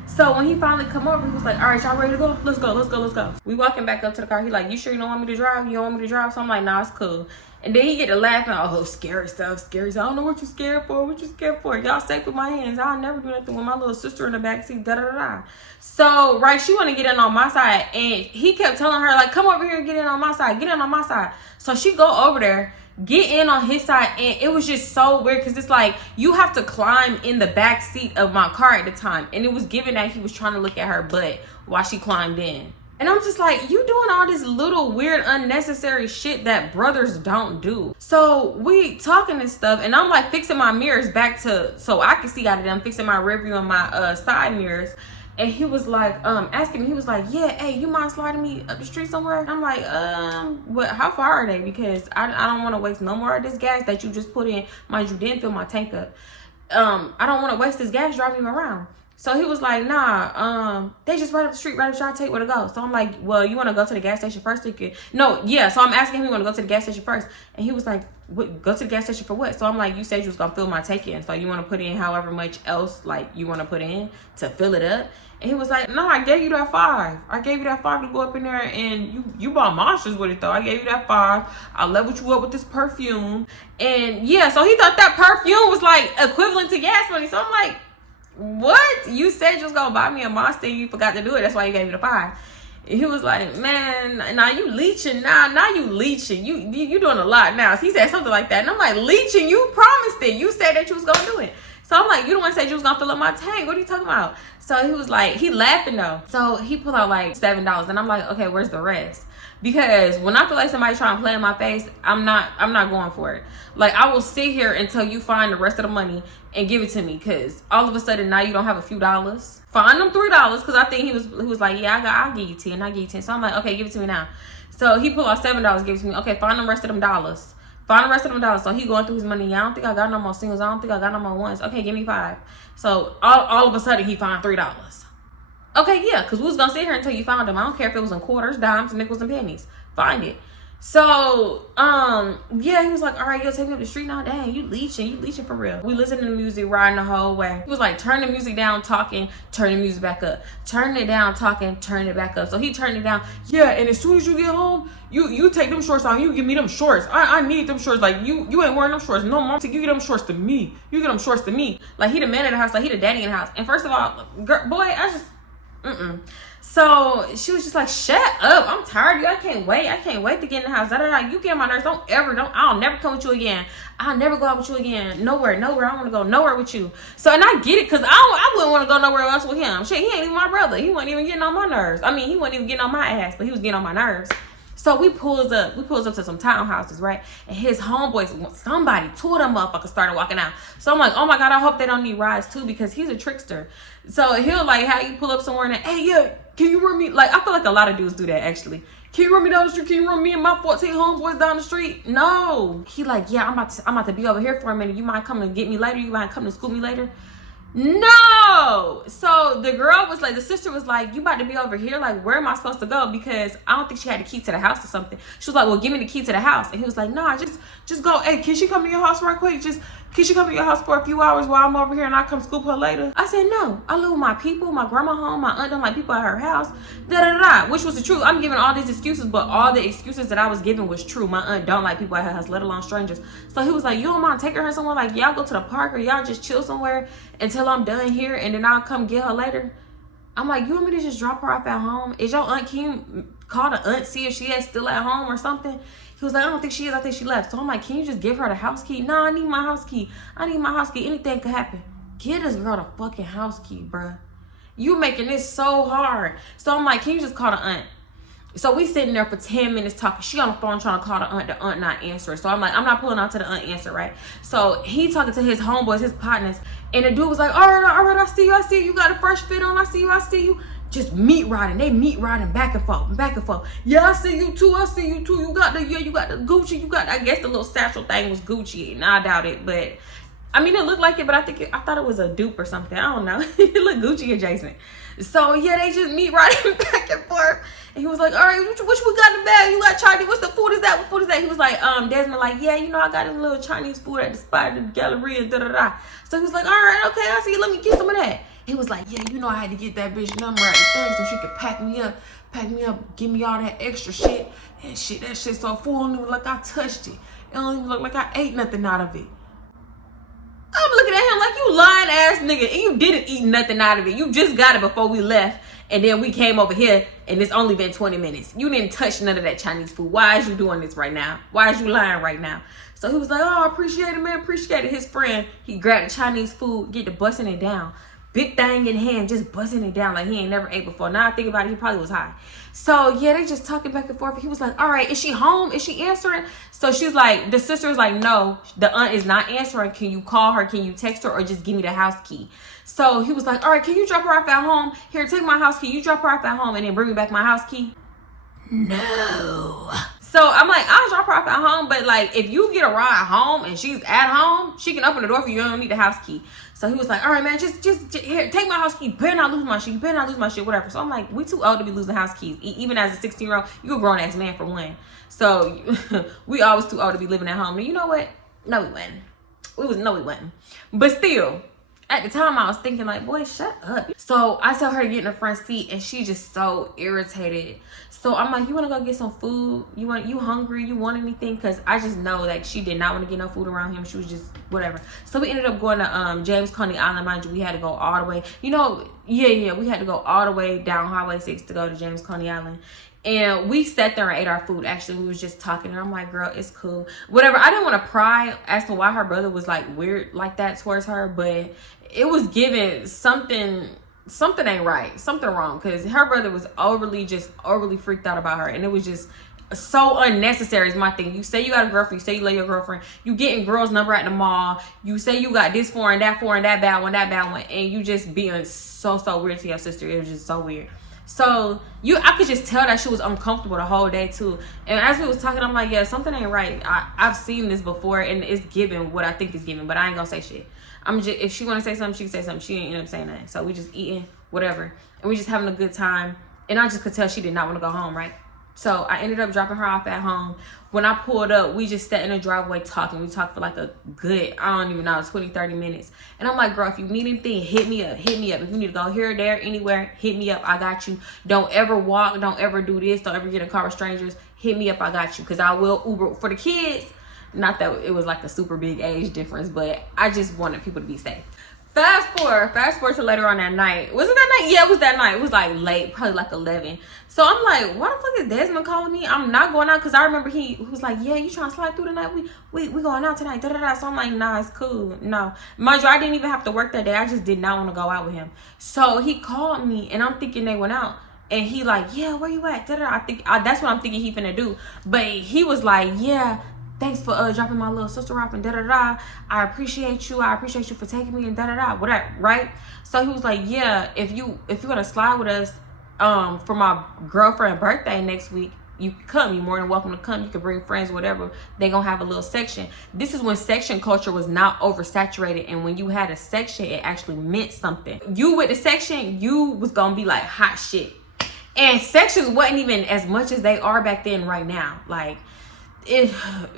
So when he finally come over, he was like, all right, y'all ready to go? Let's go. We walking back up to the car. He like, you sure you don't want me to drive? You don't want me to drive? So I'm like, nah, it's cool. And then he get to laughing, oh, scary stuff. I don't know what you scared for. Y'all safe with my hands. I'll never do nothing with my little sister in the backseat, da-da-da-da. So, right, she want to get in on my side. And he kept telling her, like, come over here and get in on my side. So she go over there, get in on his side, and it was just so weird because it's like you have to climb in the back seat of my car at the time, and it was given that he was trying to look at her butt while she climbed in. And I'm just like, you doing all this little weird unnecessary shit that brothers don't do. So we talking and stuff, and I'm like fixing my mirrors back to so I can see out of them, fixing my rear view and my side mirrors. And he was like, asking me, he was like, yeah, hey, you mind sliding me up the street somewhere? And I'm like, what, how far are they? Because I don't want to waste no more of this gas that you just put in. Mind you, didn't fill my tank up. I don't want to waste this gas driving you around. So he was like, nah, they just right up the street, right up the street, I'll tell you where to go. So I'm like, well, you want to go to the gas station first? No, yeah. So I'm asking him, you want to go to the gas station first? And he was like, what, go to the gas station for what? So I'm like, you said you was going to fill my tank in. So you want to put in however much else, like, you want to put in to fill it up? And he was like, no, I gave you that $5. I gave you that $5 to go up in there, and you bought monsters with it, though. I gave you that $5. I leveled you up with this perfume. And, yeah, so he thought that perfume was, like, equivalent to gas money. So I'm like, what? You said you was gonna buy me a monster and you forgot to do it. That's why you gave me the $5. And he was like, man, now you leeching. Now you leeching. You doing a lot now. So he said something like that. And I'm like, leeching? You promised it. You said that you was gonna do it. So I'm like, you the one said you was gonna fill up my tank. What are you talking about? So he was like, he laughing though. So he pulled out like $7. And I'm like, okay, where's the rest? Because when I feel like somebody trying to play in my face, I'm not going for it. Like, I will sit here until you find the rest of the money and give it to me. Because all of a sudden now you don't have a few dollars. Find them $3 because I think he was like, yeah, I'll give you 10. I'll give you 10. So I'm like, okay, give it to me now. So he pulled out $7, give it to me. Okay, find the rest of them dollars. Find the rest of them dollars. So he going through his money. Yeah, I don't think I got no more singles. I don't think I got no more ones. Okay, give me 5. So all of a sudden he found $3. Okay, yeah, because we was gonna sit here until you found them. I don't care if it was in quarters, dimes, nickels, and pennies. Find it. So, yeah, he was like, all right, you'll take me up the street now. Dang, you leeching for real. We listened to the music, riding the whole way. He was like, turn the music down, talking, turn the music back up. Turn it down, talking, turn it back up. So he turned it down. Yeah, and as soon as you get home, you take them shorts on. You give me them shorts. I need them shorts. Like, you ain't wearing them shorts no more. You get them shorts to me. You get them shorts to me. Like, he the man in the house. Like, he the daddy in the house. And first of all, girl, boy, I just... So she was just like, shut up, I'm tired of you. I can't wait to get in the house. You get on my nerves. I'll never come with you again. I'll never go out with you again. Nowhere. I don't want to go nowhere with you. So, and I get it, because I wouldn't want to go nowhere else with him. Shit, he ain't even my brother. He wasn't even getting on my nerves. I mean, he wasn't even getting on my ass, but he was getting on my nerves. So we pulls up to some townhouses, right? And his homeboys, somebody, 2 of them motherfuckers started walking out. So I'm like, oh my God, I hope they don't need rides too, because he's a trickster. So he'll like, how you pull up somewhere and hey, yeah, can you run me? Like, I feel like a lot of dudes do that actually. Can you run me down the street? Can you run me and my 14 homeboys down the street? No. He like, yeah, I'm about to be over here for a minute. You mind coming and get me later? You mind coming to school me later? No. So the girl was like, the sister was like, you about to be over here? Like, where am I supposed to go? Because I don't think she had the key to the house or something. She was like, well, give me the key to the house. And he was like, nah, just go. Hey, can she come to your house right quick? Just Can she come to your house for a few hours while I'm over here and I come scoop her later? I said, no. I live with my people, my grandma home, my aunt don't like people at her house, which was the truth. I'm giving all these excuses, but all the excuses that I was giving was true. My aunt don't like people at her house, let alone strangers. So he was like, you don't mind taking her somewhere? Like, y'all go to the park or y'all just chill somewhere until I'm done here and then I'll come get her later? I'm like, you want me to just drop her off at home? Is your aunt, can you call the aunt, see if she is still at home or something? He was like, I don't think she is. I think she left. So I'm like, can you just give her the house key? No, I need my house key. I need my house key. Anything could happen. Give this girl the fucking house key, bruh. You making this so hard. So I'm like, can you just call the aunt? So we sitting there for 10 minutes talking. She on the phone trying to call the aunt not answering. So I'm like, I'm not pulling out to the aunt answer, right? So he talking to his homeboys, his partners. And the dude was like, all right, I see you. You got a fresh fit on. I see you. Just meat riding. They meat riding back and forth. Yeah, I see you too. You got the Gucci. You got, I guess the little satchel thing was Gucci. And I doubt it, but I mean, it looked like it, but I thought it was a dupe or something. I don't know. It looked Gucci adjacent. So yeah, they just meat riding back and forth. And he was like, all right, what we got in the bag? You got Chinese? What's the food is that? What food is that? He was like, Desmond, like, yeah, you know, I got this little Chinese food at the spot, the Galleria, da-da-da. So he was like, all right, okay, I see you. Let me get some of that. He was like, yeah, you know, I had to get that bitch number at the thing so she could pack me up, give me all that extra shit. And shit, that shit so full, don't even look like I touched it. It don't even look like I ate nothing out of it. I'm looking at him like, you lying ass nigga, and you didn't eat nothing out of it. You just got it before we left, and then we came over here, and it's only been 20 minutes. You didn't touch none of that Chinese food. Why is you doing this right now? Why is you lying right now? So he was like, oh, I appreciate it, man, appreciate it. His friend, he grabbed the Chinese food, get to busting it down. Big thing in hand, just busting it down like he ain't never ate before. Now I think about it, he probably was high. So yeah, they just talking back and forth. He was like, all right, is she home? Is she answering? So she's like, the sister was like, no, the aunt is not answering. Can you call her? Can you text her? Or just give me the house key? So he was like, all right, can you drop her off at home? Here, take my house key. You drop her off at home and then bring me back my house key? No. So I'm like, I'll drop her off at home, but like, if you get a ride home and she's at home, she can open the door for you. You don't need the house key. So he was like, all right, man, just here, take my house key. Better not lose my shit. Whatever. So I'm like, we too old to be losing house keys. Even as a 16-year-old, you a grown ass man for one. So we always too old to be living at home. And you know what? No, we wasn't. But still, at the time, I was thinking like, boy, shut up. So I tell her to get in the front seat, and she just so irritated. So I'm like, you want to go get some food? You hungry? You want anything? Because I just know that she did not want to get no food around him. She was just whatever. So we ended up going to James Coney Island. Mind you, we had to go all the way. You know, yeah, we had to go all the way down Highway 6 to go to James Coney Island. And we sat there and ate our food. Actually, we was just talking. And I'm like, girl, it's cool. Whatever. I didn't want to pry as to why her brother was like weird like that towards her. But it was giving something ain't right. Something wrong. Because her brother was overly freaked out about her. And it was just so unnecessary is my thing. You say you got a girlfriend. You say you love your girlfriend. You getting girls' number at the mall. You say you got this foreign, that bad one. And you just being so weird to your sister. It was just so weird. So I could just tell that she was uncomfortable the whole day too. And as we was talking, I'm like, yeah, something ain't right. I've seen this before, and it's giving what I think is giving, but I ain't gonna say shit. I'm just, if she wanna say something, she can say something. She ain't end up saying nothing. So we just eating, whatever. And we just having a good time. And I just could tell she did not want to go home, right? So I ended up dropping her off at home. When I pulled up, we just sat in the driveway talking. We talked for like a good, I don't even know, 20-30 minutes. And I'm like, girl, if you need anything, hit me up. If you need to go here, there, anywhere, hit me up. I got you. Don't ever walk. Don't ever do this. Don't ever get in a car with strangers. Hit me up. I got you. Because I will Uber for the kids. Not that it was like a super big age difference, but I just wanted people to be safe. Fast forward to later on that night. Was it that night? Yeah, it was that night. It was like late, probably like 11. So I'm like, why the fuck is Desmond calling me? I'm not going out, because I remember he was like, yeah, you trying to slide through tonight? We going out tonight. So I'm like, nah, it's cool. No. Mind you, I didn't even have to work that day. I just did not want to go out with him. So he called me, and I'm thinking they went out. And he like, yeah, where you at? I think that's what I'm thinking he finna do. But he was like, yeah, thanks for dropping my little sister off and I appreciate you. I appreciate you for taking me and whatever, right? So he was like, yeah, if you're gonna slide with us for my girlfriend's birthday next week, you can come. You're more than welcome to come. You can bring friends, whatever. They gonna have a little section. This is when section culture was not oversaturated, and when you had a section, it actually meant something. You with the section, you was gonna be like hot shit. And sections wasn't even as much as they are back then right now. Like,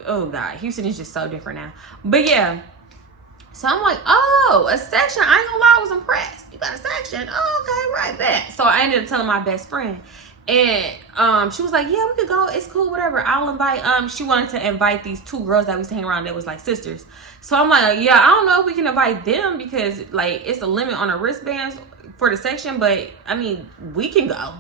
oh God, Houston is just so different now. But yeah, So I'm like, oh, a section. I ain't gonna lie, I was impressed. You got a section? Oh, okay, right back. So I ended up telling my best friend. And she was like, yeah, we could go. It's cool, whatever. I'll invite, she wanted to invite these 2 girls that we used to hang around that was like sisters. So I'm like, yeah, I don't know if we can invite them because like it's a limit on the wristbands for the section. But I mean, we can go.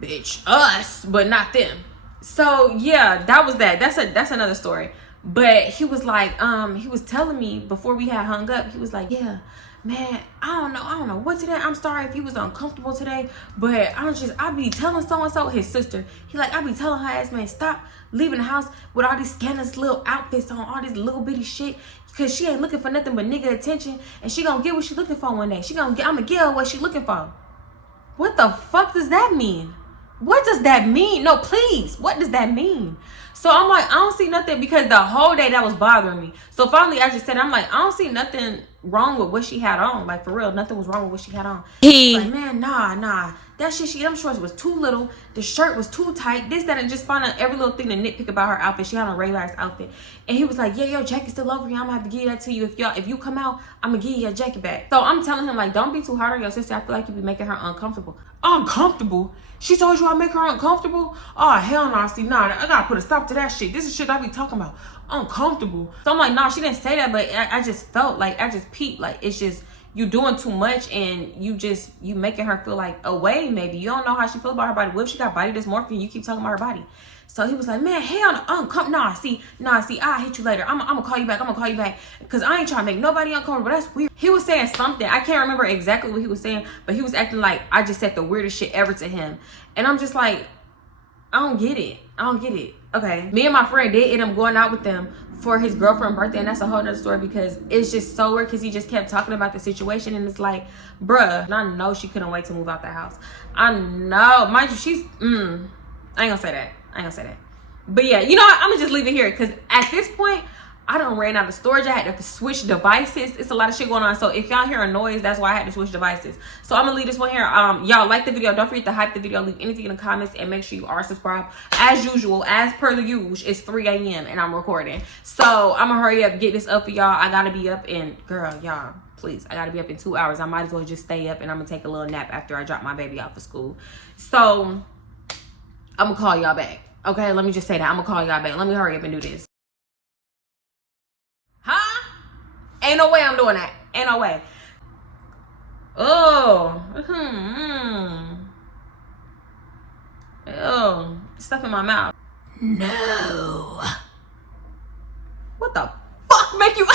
Bitch, us, but not them. So yeah, that was that. That's another story. But he was like, he was telling me before we had hung up, he was like, yeah, man, I don't know what today. I'm sorry if he was uncomfortable today, but I be telling so-and-so, his sister, he like, I be telling her ass, man, stop leaving the house with all these scandalous little outfits on, all this little bitty shit, because she ain't looking for nothing but nigga attention, and she gonna get what she looking for one day. I'm gonna give her what she looking for. What the fuck does that mean? What does that mean? No, please. What does that mean? So I'm like, I don't see nothing, because the whole day that was bothering me. So finally I just said, I'm like, I don't see nothing wrong with what she had on. Like, for real, nothing was wrong with what she had on. He's like, man, nah. That shit, them shorts was too little. The shirt was too tight. This, that, and just find out every little thing to nitpick about her outfit. She had on a regular outfit. And he was like, yeah, your jacket's still over here. I'm gonna have to give that to you. If you come out, I'm gonna give you your jacket back. So I'm telling him, like, don't be too hard on your sister. I feel like you be making her uncomfortable. Uncomfortable? She told you I make her uncomfortable? Oh, hell no. See, nah, I gotta put a stop to that shit. This is shit I be talking about. Uncomfortable. So I'm like, nah, she didn't say that, but I just felt like, I just peeped. Like, it's just, you doing too much, and you making her feel like away. Maybe you don't know how she feel about her body. What if she got body dysmorphia? You keep talking about her body. So he was like, man, hell no, nah, see, I'll hit you later. I'm gonna call you back, because I ain't trying to make nobody uncomfortable. That's weird. He was saying something, I can't remember exactly what he was saying, but he was acting like I just said the weirdest shit ever to him. And I'm just like, I don't get it. Okay, me and my friend did end up going out with them for his girlfriend's birthday, and that's a whole nother story, because it's just so weird, because he just kept talking about the situation, and it's like, bruh, I know she couldn't wait to move out the house. I know, mind you, she's I ain't gonna say that. But yeah, you know what, I'm gonna just leave it here, because at this point I done ran out of storage. I had to switch devices. It's a lot of shit going on. So if y'all hear a noise, that's why I had to switch devices. So I'm gonna leave this one here. Y'all like the video, don't forget to hype the video, leave anything in the comments, and make sure you are subscribed. As usual, as per the usual, it's 3 a.m. and I'm recording. So I'm gonna hurry up, get this up for y'all. I gotta be up in, girl, y'all, please, I gotta be up in 2 hours. I might as well just stay up, and I'm gonna take a little nap after I drop my baby off for school. So I'm gonna call y'all back. Okay, let me just say that. I'm gonna call y'all back. Let me hurry up and do this. Huh? Ain't no way I'm doing that. Ain't no way. Oh. Oh. Stuff in my mouth. No. What the fuck make you...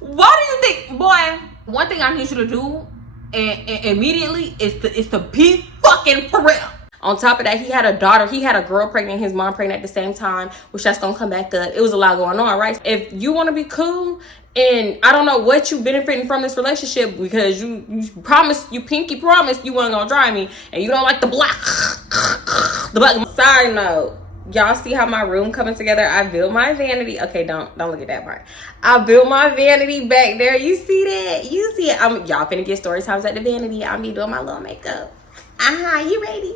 Why do you think... Boy, one thing I need you to do and immediately is to be fucking for real. On top of that, he had a daughter. He had a girl pregnant, his mom pregnant at the same time, which that's gonna come back up. It was a lot going on, right? If you want to be cool, and I don't know what you benefiting from this relationship, because you promised, you pinky promised you weren't gonna drive me, and you don't like the black. Side note, y'all see how my room coming together? I built my vanity. Okay, don't look at that part. I built my vanity back there. You see that? You see it? Y'all finna get story times at the vanity. I'll be doing my little makeup. You ready?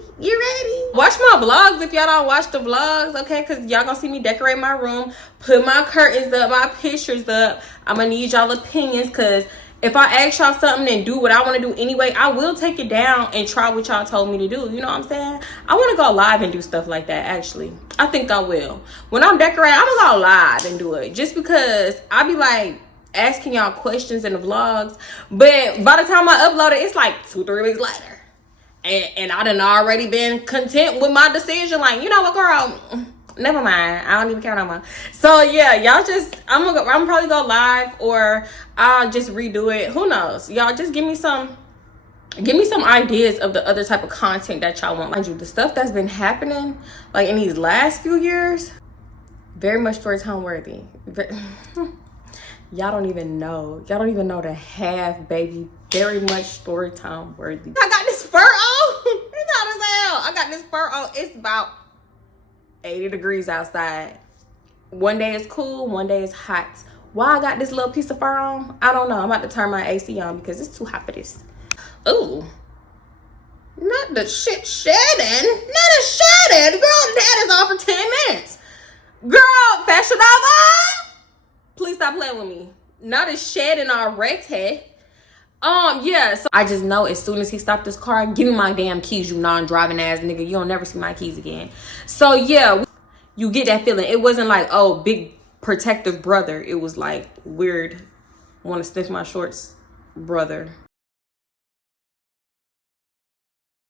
Watch my vlogs if y'all don't watch the vlogs, okay? Because y'all gonna see me decorate my room, put my curtains up, my pictures up. I'm gonna need y'all opinions, because if I ask y'all something and do what I want to do anyway, I will take it down and try what y'all told me to do. You know what I'm saying? I want to go live and do stuff like that, actually. I think I will. When I'm decorating, I'm gonna go live and do it, just because I be like asking y'all questions in the vlogs, but by the time I upload it, it's like 2-3 weeks later. And I done already been content with my decision. Like, you know what, girl? Never mind. I don't even care no more. So yeah, y'all just, I'm probably go live, or I'll just redo it. Who knows? Y'all just give me some ideas of the other type of content that y'all want. Mind you, the stuff that's been happening like in these last few years, very much Storytime worthy. Y'all don't even know the half, baby. Very much Storytime worthy. I got this fur on. It's hot as hell. I got this fur on. It's about 80 degrees outside. One day it's cool, one day it's hot. Why I got this little piece of fur on? I don't know. I'm about to turn my AC on because it's too hot for this. Ooh. Not the shit shedding. Not a shedding. Girl, that is on for 10 minutes. Girl, Fashion Nova. Please stop playing with me. not a shed in our recte. Yeah, so I just know as soon as he stopped his car, give me my damn keys, you non-driving ass nigga. You don't never see my keys again. So yeah, you get that feeling. It wasn't like, oh, big protective brother. It was like weird, want to snitch my shorts brother.